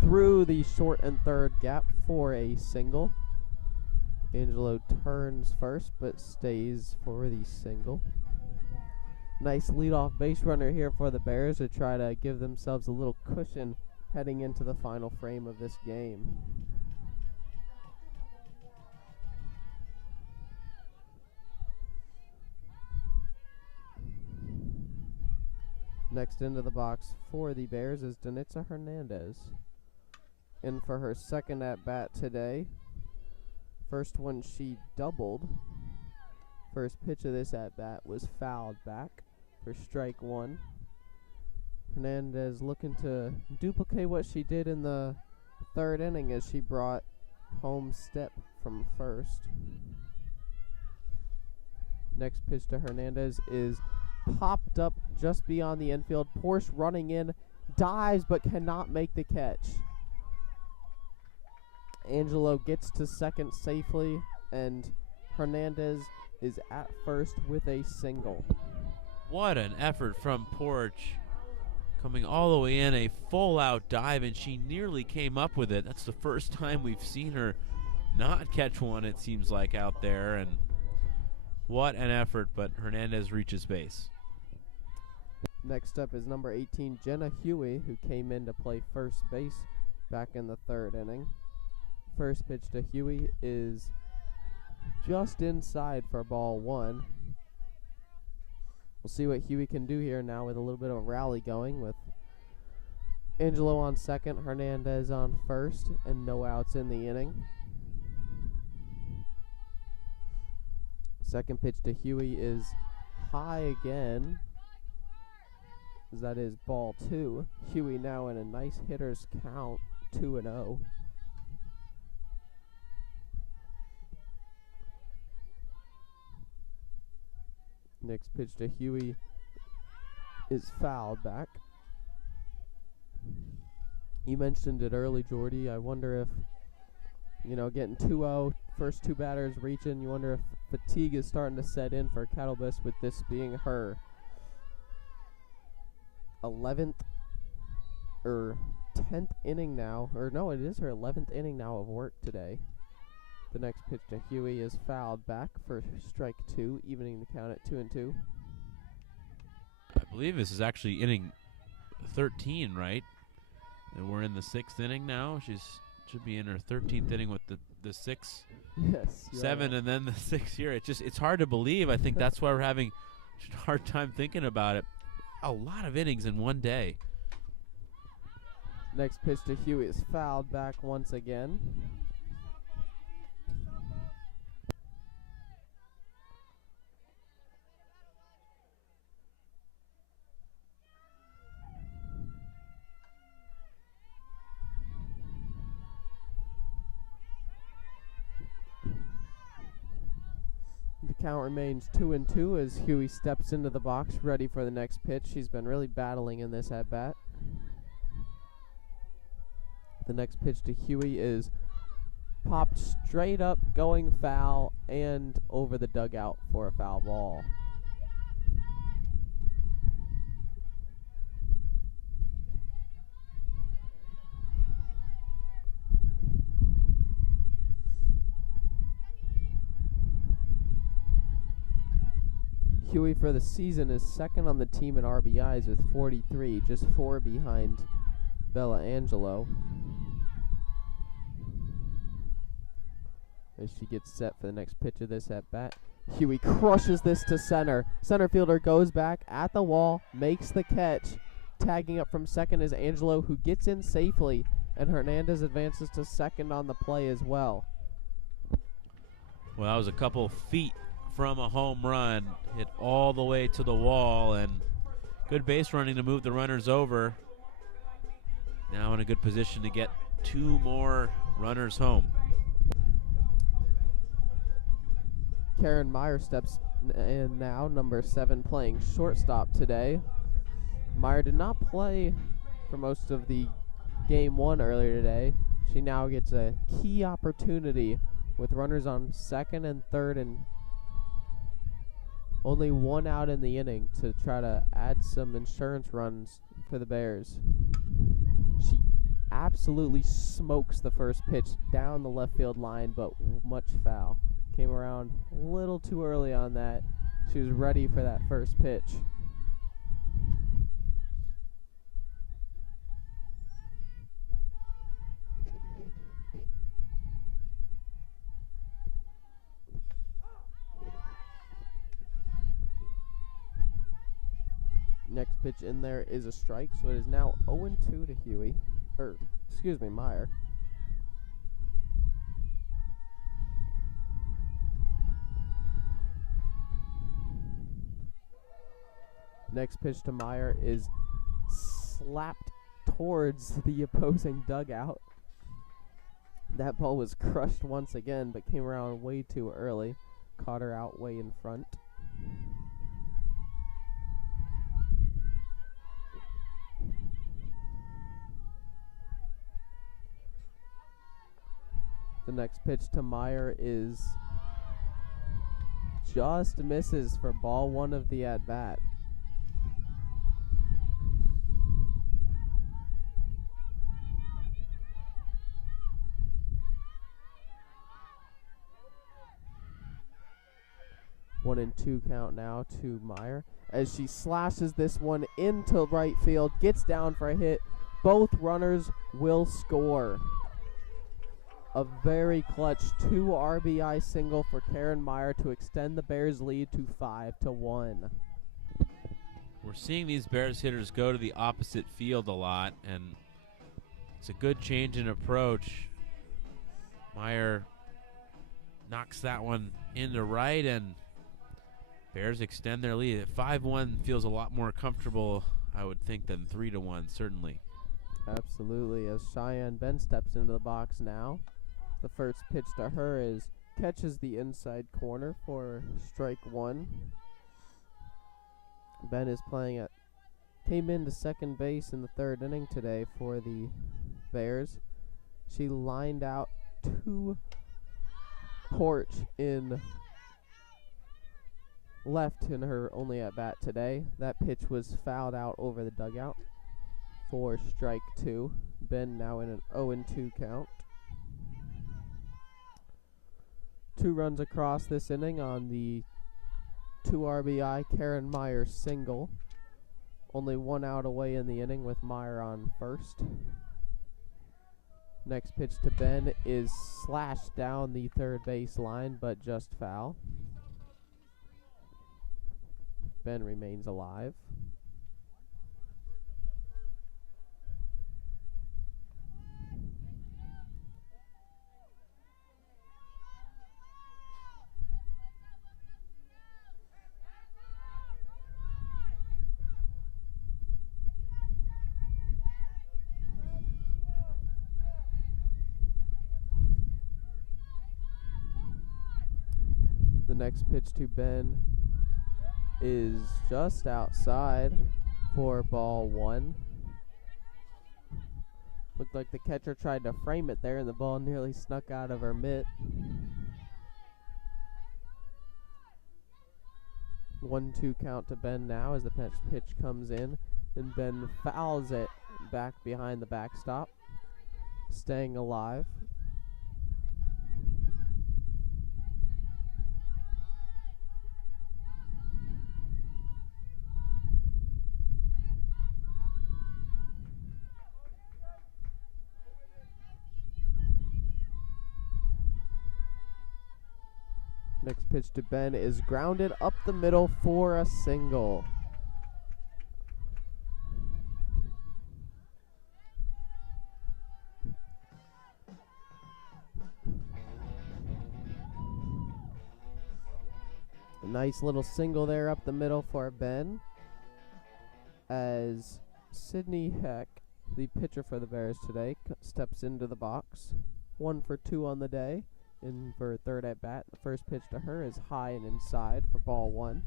through the short and third gap for a single. Angelo turns first but stays for the single. Nice leadoff base runner here for the Bears to try to give themselves a little cushion heading into the final frame of this game. Next into the box for the Bears is Danitza Hernandez. In for her second at-bat today. First one she doubled. First pitch of this at-bat was fouled back for strike 1. Hernandez looking to duplicate what she did in the 3rd inning as she brought home step from first. Next pitch to Hernandez is popped up just beyond the infield. Porsche running in, dives but cannot make the catch. Angelo gets to second safely, and Hernandez is at first with a single. What an effort from Porch. Coming all the way in, a full-out dive, and she nearly came up with it. That's the first time we've seen her not catch one, it seems like, out there. And what an effort, but Hernandez reaches base. Next up is number 18, Jenna Huey, who came in to play first base back in the third inning. First pitch to Huey is just inside for ball one. We'll see what Huey can do here now with a little bit of a rally going, with Angelo on second, Hernandez on first, and no outs in the inning. Second pitch to Huey is high again. That is ball two. Huey now in a nice hitter's count, 2-0. Next pitch to Huey is fouled back. You mentioned it early, Jordy. I wonder if, getting 2-0, first two batters reaching, you wonder if fatigue is starting to set in for Kettlebus, with this being her 11th or 10th inning now. Or no, it is her 11th inning now of work today. The next pitch to Huey is fouled back for strike two, evening the count at 2-2. I believe this is actually inning 13, right? And we're in the sixth inning now. She should be in her 13th inning with the six, yes, seven, right. And then the sixth here. It's hard to believe. I think that's why we're having a hard time thinking about it. A lot of innings in one day. Next pitch to Huey is fouled back once again. The count remains 2-2 as Huey steps into the box ready for the next pitch. She's been really battling in this at-bat. The next pitch to Huey is popped straight up, going foul, and over the dugout for a foul ball. Huey for the season is second on the team in RBIs with 43, just 4 behind Bella Angelo. As she gets set for the next pitch of this at bat, Huey crushes this to center. Center fielder goes back at the wall, makes the catch. Tagging up from second is Angelo, who gets in safely, and Hernandez advances to second on the play as well. Well, that was a couple feet from a home run, hit all the way to the wall, and good base running to move the runners over. Now in a good position to get two more runners home. Karen Meyer steps in now, number 7, playing shortstop today. Meyer did not play for most of the game one earlier today. She now gets a key opportunity with runners on second and third and only one out in the inning to try to add some insurance runs for the Bears. She absolutely smokes the first pitch down the left field line, but much foul. Came around a little too early on that. She was ready for that first pitch. Next pitch in there is a strike, so it is now 0-2 to Huey. Meyer. Next pitch to Meyer is slapped towards the opposing dugout. That ball was crushed once again, but came around way too early. Caught her out way in front. The next pitch to Meyer is just misses for ball one of the at-bat. 1-2 count now to Meyer as she slashes this one into right field, gets down for a hit. Both runners will score. A very clutch 2 RBI single for Karen Meyer to extend the Bears' lead to 5-1. We're seeing these Bears hitters go to the opposite field a lot, and it's a good change in approach. Meyer knocks that one into right, and Bears extend their lead. At 5-1 feels a lot more comfortable, I would think, than 3-1, certainly. Absolutely, as Cheyenne Ben steps into the box now. The first pitch to her catches the inside corner for strike 1. Ben is came into second base in the 3rd inning today for the Bears. She lined out to Porch in left in her only at bat today. That pitch was fouled out over the dugout for strike 2. Ben now in an 0-2 count. 2 runs across this inning on the 2 RBI Karen Meyer single. Only 1 out away in the inning with Meyer on first. Next pitch to Ben is slashed down the third base line, but just foul. Ben remains alive. The next pitch to Ben is just outside for ball 1. Looked like the catcher tried to frame it there, and the ball nearly snuck out of her mitt. 1-2 count to Ben now as the pitch comes in, and Ben fouls it back behind the backstop, staying alive. Next pitch to Ben is grounded up the middle for a single. A nice little single there up the middle for Ben as Sydney Heck, the pitcher for the Bears today, steps into the box. 1 for 2 on the day. In for 3rd at bat. The first pitch to her is high and inside for ball 1.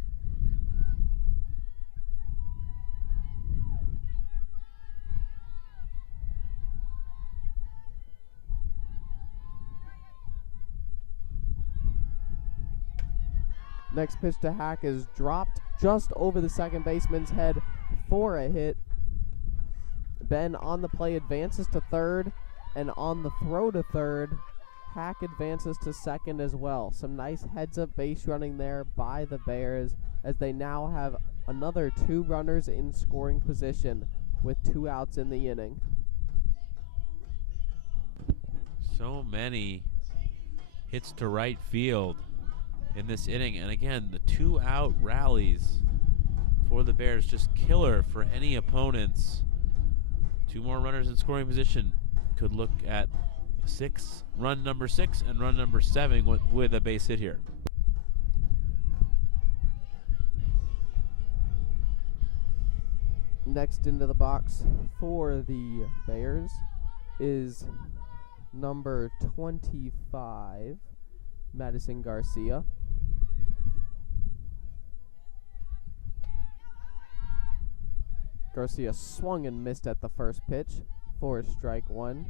Next pitch to Hack is dropped just over the second baseman's head for a hit. Ben on the play advances to 3rd, and on the throw to 3rd, Hack advances to 2nd as well. Some nice heads-up base running there by the Bears as they now have another 2 runners in scoring position with 2 outs in the inning. So many hits to right field in this inning. And again, the 2-out rallies for the Bears, just killer for any opponents. 2 more runners in scoring position. Could look at run number 6 and run number 7 with a base hit here. Next into the box for the Bears is number 25, Madison Garcia. Garcia swung and missed at the first pitch for strike 1.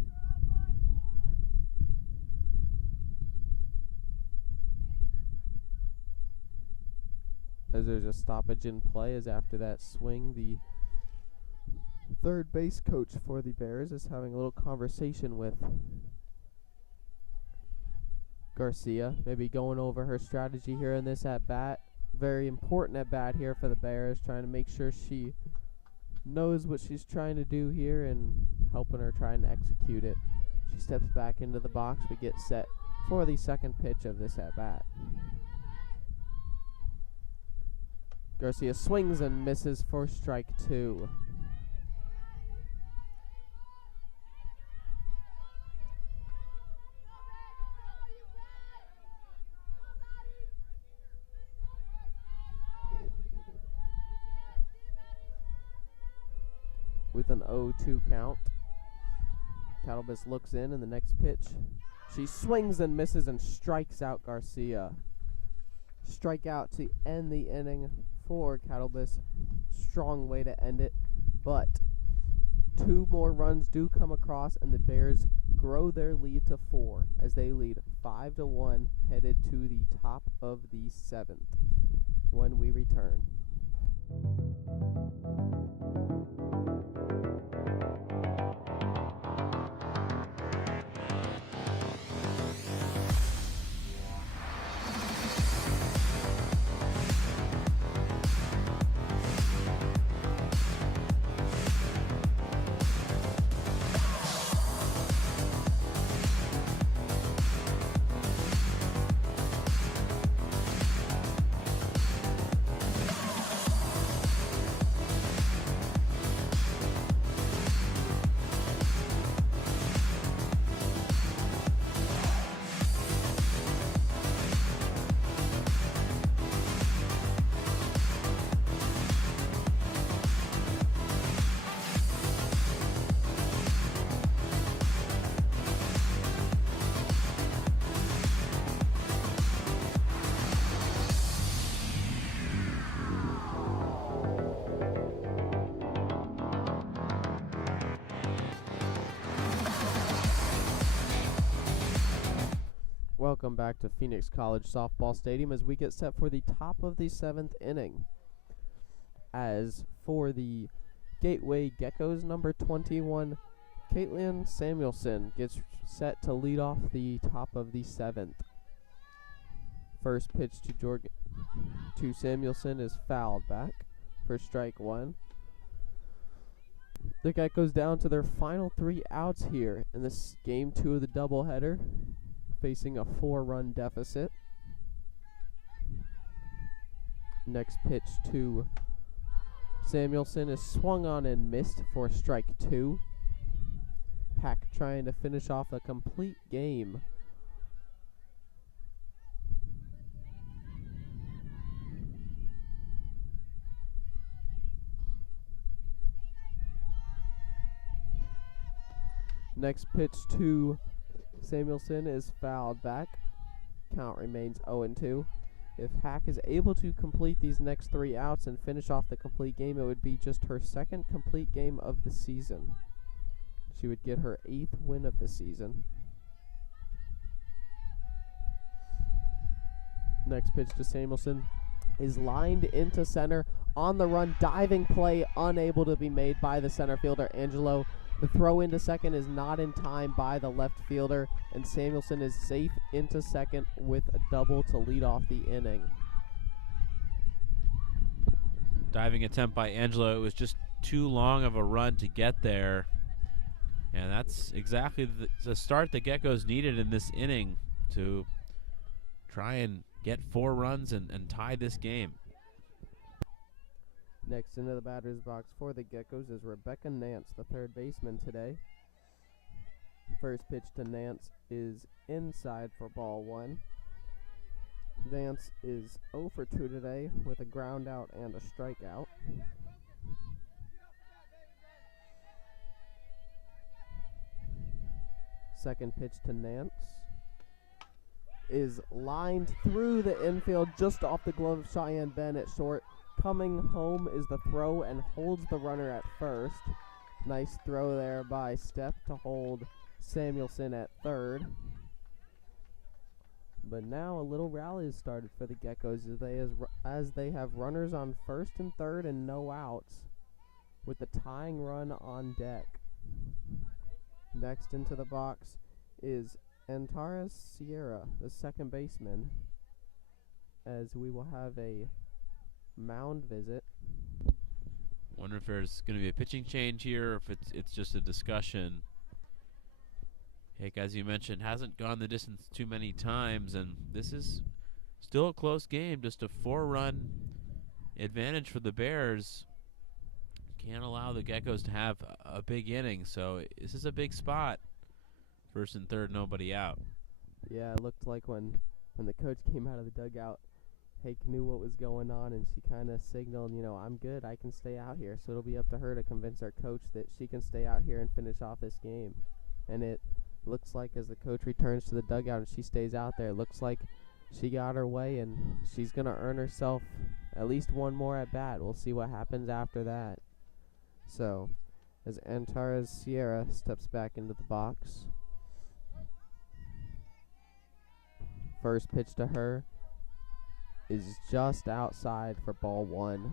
As there's a stoppage in play, as after that swing, the third base coach for the Bears is having a little conversation with Garcia, maybe going over her strategy here in this at bat. Very important at bat here for the Bears, trying to make sure she knows what she's trying to do here and helping her try and execute it. She steps back into the box. We get set for the second pitch of this at bat. Garcia swings and misses for strike 2. With an 0-2 count, Catalbus looks in, and the next pitch, she swings and misses and strikes out Garcia. Strikeout to end the inning for Catalbus. Strong way to end it, but 2 more runs do come across, and the Bears grow their lead to 4 as they lead 5-1, headed to the top of the 7th when we return. Welcome back to Phoenix College Softball Stadium as we get set for the top of the 7th inning. As for the Gateway Geckos, number 21, Caitlin Samuelson gets set to lead off the top of the 7th. First pitch to Samuelson is fouled back for strike 1. The Geckos down to their final 3 outs here in this game 2 of the doubleheader, facing a 4-run deficit. Next pitch to Samuelson is swung on and missed for strike 2. Hack trying to finish off a complete game. Next pitch to Samuelson is fouled back. Count remains 0-2. If Hack is able to complete these next 3 outs and finish off the complete game, it would be just her 2nd complete game of the season. She would get her 8th win of the season. Next pitch to Samuelson is lined into center. On the run, diving play unable to be made by the center fielder, Angelo. The throw into second is not in time by the left fielder, and Samuelson is safe into second with a double to lead off the inning. Diving attempt by Angelo. It was just too long of a run to get there. And that's exactly the start the Geckos needed in this inning to try and get 4 runs and tie this game. Next into the batter's box for the Geckos is Rebecca Nance, the third baseman today. First pitch to Nance is inside for ball 1. Nance is 0 for 2 today with a ground out and a strikeout. Second pitch to Nance is lined through the infield just off the glove of Cheyenne Bennett short. Coming home is the throw and holds the runner at first. Nice throw there by Steph to hold Samuelson at third. But now a little rally has started for the Geckos as they have runners on first and third and no outs with the tying run on deck. Next into the box is Antares Sierra, the second baseman, as we will have a mound visit. Wonder if there's going to be a pitching change here, or if it's just a discussion. Hick, as you mentioned, hasn't gone the distance too many times, and this is still a close game. Just a 4-run advantage for the Bears. Can't allow the Geckos to have a big inning, so this is a big spot. First and third, nobody out. Yeah, it looked like when the coach came out of the dugout, Hake knew what was going on, and she kind of signaled, I'm good, I can stay out here. So it'll be up to her to convince our coach that she can stay out here and finish off this game. And it looks like as the coach returns to the dugout and she stays out there, it looks like she got her way, and she's going to earn herself at least one more at bat. We'll see what happens after that. So, as Antares Sierra steps back into the box, first pitch to her is just outside for ball 1.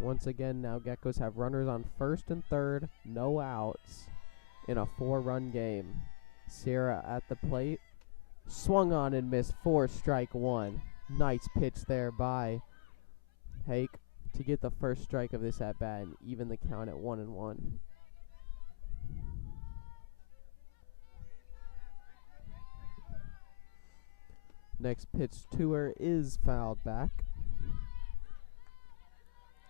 Once again, now Geckos have runners on first and third, no outs in a 4-run game. Sierra at the plate, swung on and missed for strike 1. Nice pitch there by Hake to get the first strike of this at bat and even the count at 1-1. Next pitch to her is fouled back.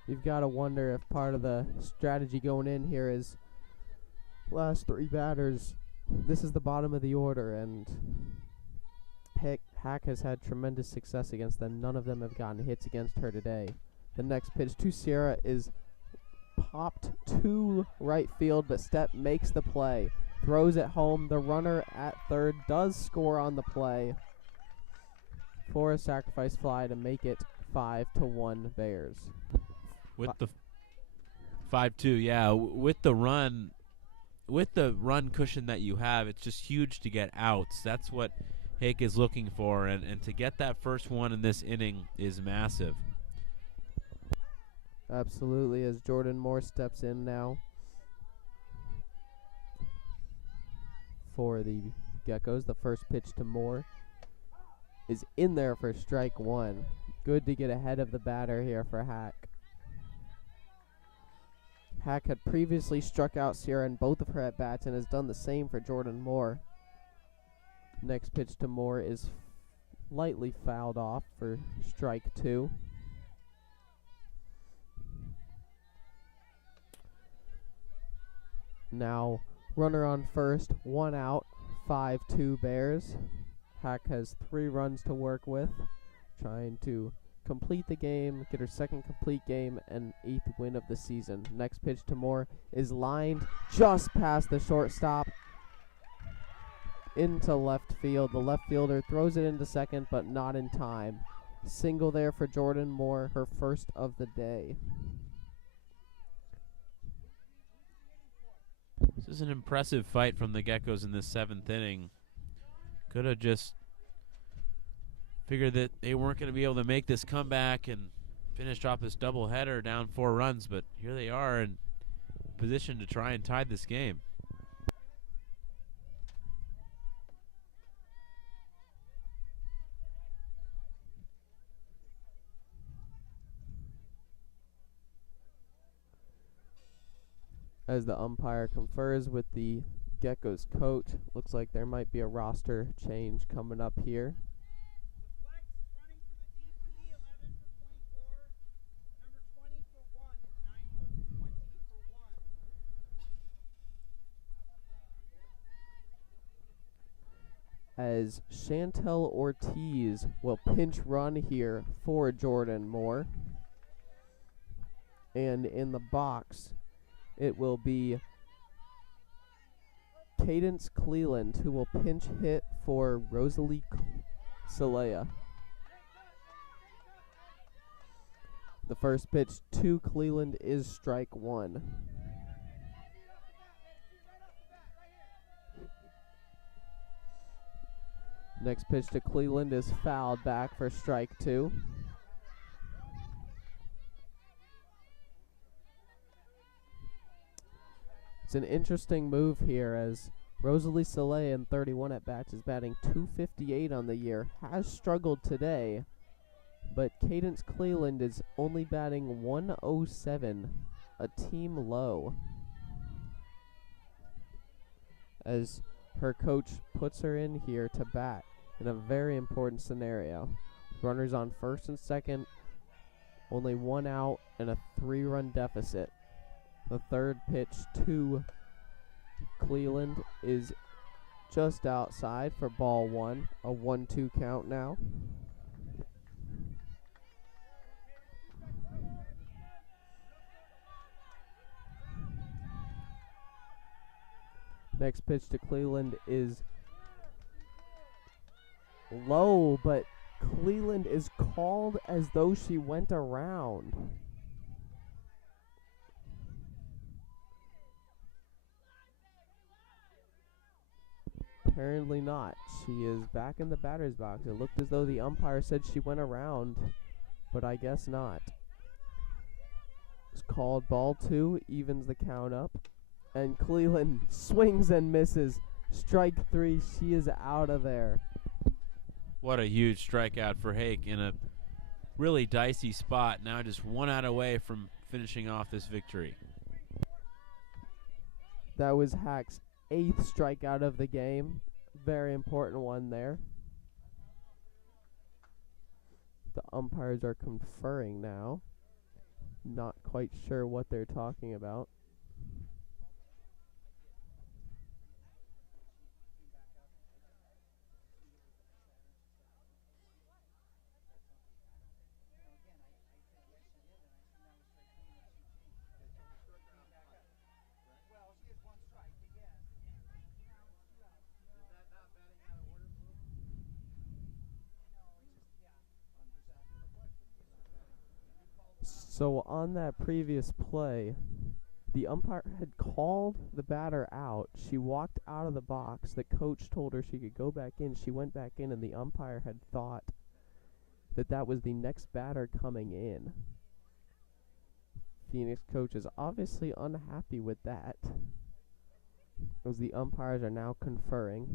You've got to wonder if part of the strategy going in here is last 3 batters. This is the bottom of the order, and Hack has had tremendous success against them. None of them have gotten hits against her today. The next pitch to Sierra is popped to right field, but Stepp makes the play. Throws it home. The runner at third does score on the play for a sacrifice fly to make it 5-1 Bears. With the 5-2, yeah. With the run cushion that you have, it's just huge to get outs. That's what Hake is looking for, and to get that first one in this inning is massive. Absolutely, as Jordan Moore steps in now for the Geckos. The first pitch to Moore is in there for strike 1. Good to get ahead of the batter here for Hack. Hack had previously struck out Sierra in both of her at-bats and has done the same for Jordan Moore. Next pitch to Moore is lightly fouled off for strike 2. Now, runner on first, 1 out, 5-2 Bears. Hack has 3 runs to work with, trying to complete the game, get her second complete game, and 8th win of the season. Next pitch to Moore is lined just past the shortstop into left field. The left fielder throws it into second, but not in time. Single there for Jordan Moore, her first of the day. This is an impressive fight from the Geckos in this 7th inning. Could have just figured that they weren't going to be able to make this comeback and finish off this doubleheader down 4 runs, but here they are in position to try and tie this game. As the umpire confers with the Geckos coach, looks like there might be a roster change coming up here. As Chantel Ortiz will pinch run here for Jordan Moore. And in the box, it will be Cadence Cleland who will pinch hit for Rosalie Celea. The first pitch to Cleland is strike 1. Next pitch to Cleland is fouled back for strike 2. It's an interesting move here as Rosalie Soleil in 31 at-bats is batting .258 on the year. Has struggled today, but Cadence Cleland is only batting .107, a team low, as her coach puts her in here to bat in a very important scenario. Runners on first and second, only 1 out, and a 3-run deficit. The third pitch to Cleland is just outside for ball 1, a 1-2 count now. Next pitch to Cleland is low, but Cleland is called as though she went around. Apparently not. She is back in the batter's box. It looked as though the umpire said she went around, but I guess not. It's called ball 2, evens the count up. And Cleland swings and misses. Strike 3, she is out of there. What a huge strikeout for Hake in a really dicey spot. Now just 1 out away from finishing off this victory. That was Hack's 8th strikeout of the game. Very important one there. The umpires are conferring now. Not quite sure what they're talking about. So on that previous play, the umpire had called the batter out. She walked out of the box. The coach told her she could go back in. She went back in, and the umpire had thought that that was the next batter coming in. Phoenix coach is obviously unhappy with that, as the umpires are now conferring.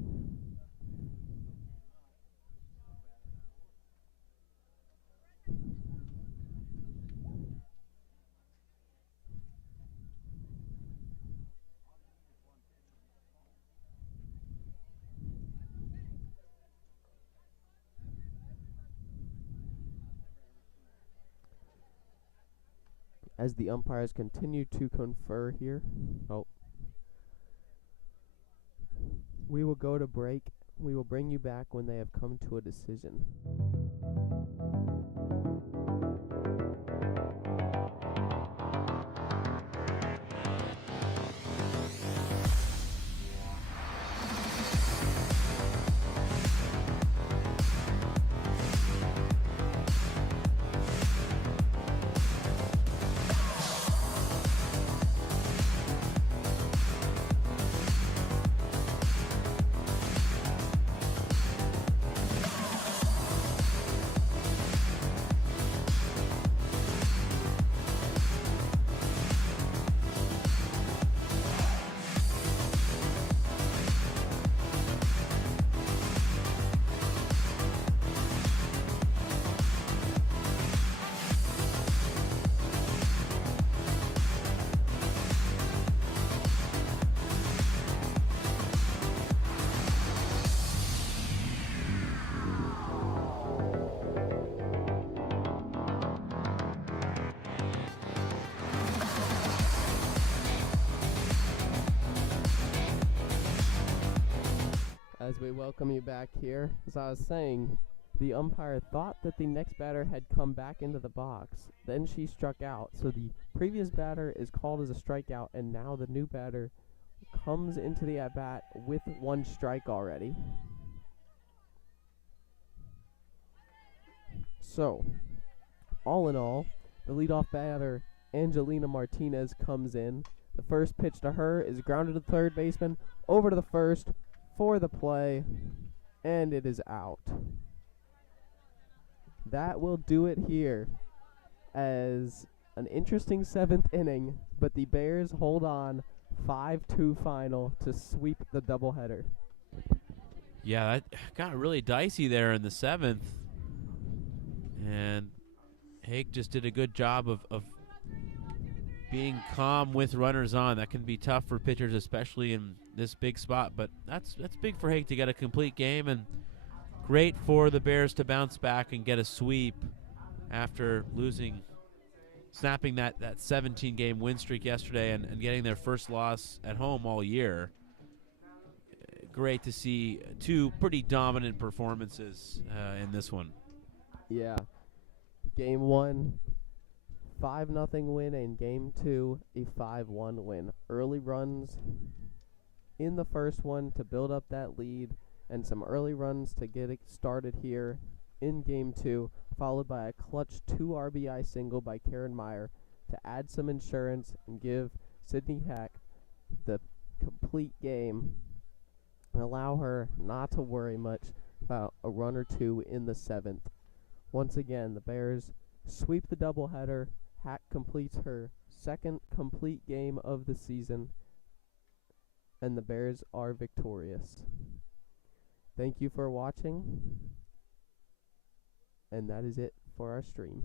As the umpires continue to confer here. We will go to break. We will bring you back when they have come to a decision. As we welcome you back here, as I was saying, the umpire thought that the next batter had come back into the box. Then she struck out. So the previous batter is called as a strikeout, and now the new batter comes into the at-bat with 1 strike already. So, all in all, the leadoff batter, Angelina Martinez, comes in. The first pitch to her is grounded to the third baseman, over to the first, for the play, and it is out. That will do it here, as an interesting 7th inning, but the Bears hold on 5-2 final to sweep the doubleheader. Yeah, that got really dicey there in the 7th. And Hake just did a good job of being calm with runners on. That can be tough for pitchers, especially in this big spot. But that's big for Hake to get a complete game, and great for the Bears to bounce back and get a sweep after snapping that 17-game win streak yesterday and getting their first loss at home all year. Great to see two pretty dominant performances in this one. Yeah. Game 1, 5-0 win, and Game 2, a 5-1 win. Early runs in the first one to build up that lead, and some early runs to get it started here in Game 2, followed by a clutch 2 RBI single by Karen Meyer to add some insurance and give Sydney Hack the complete game and allow her not to worry much about a run or two in the 7th. Once again, the Bears sweep the doubleheader. Hack completes her second complete game of the season, and the Bears are victorious. Thank you for watching, and that is it for our stream.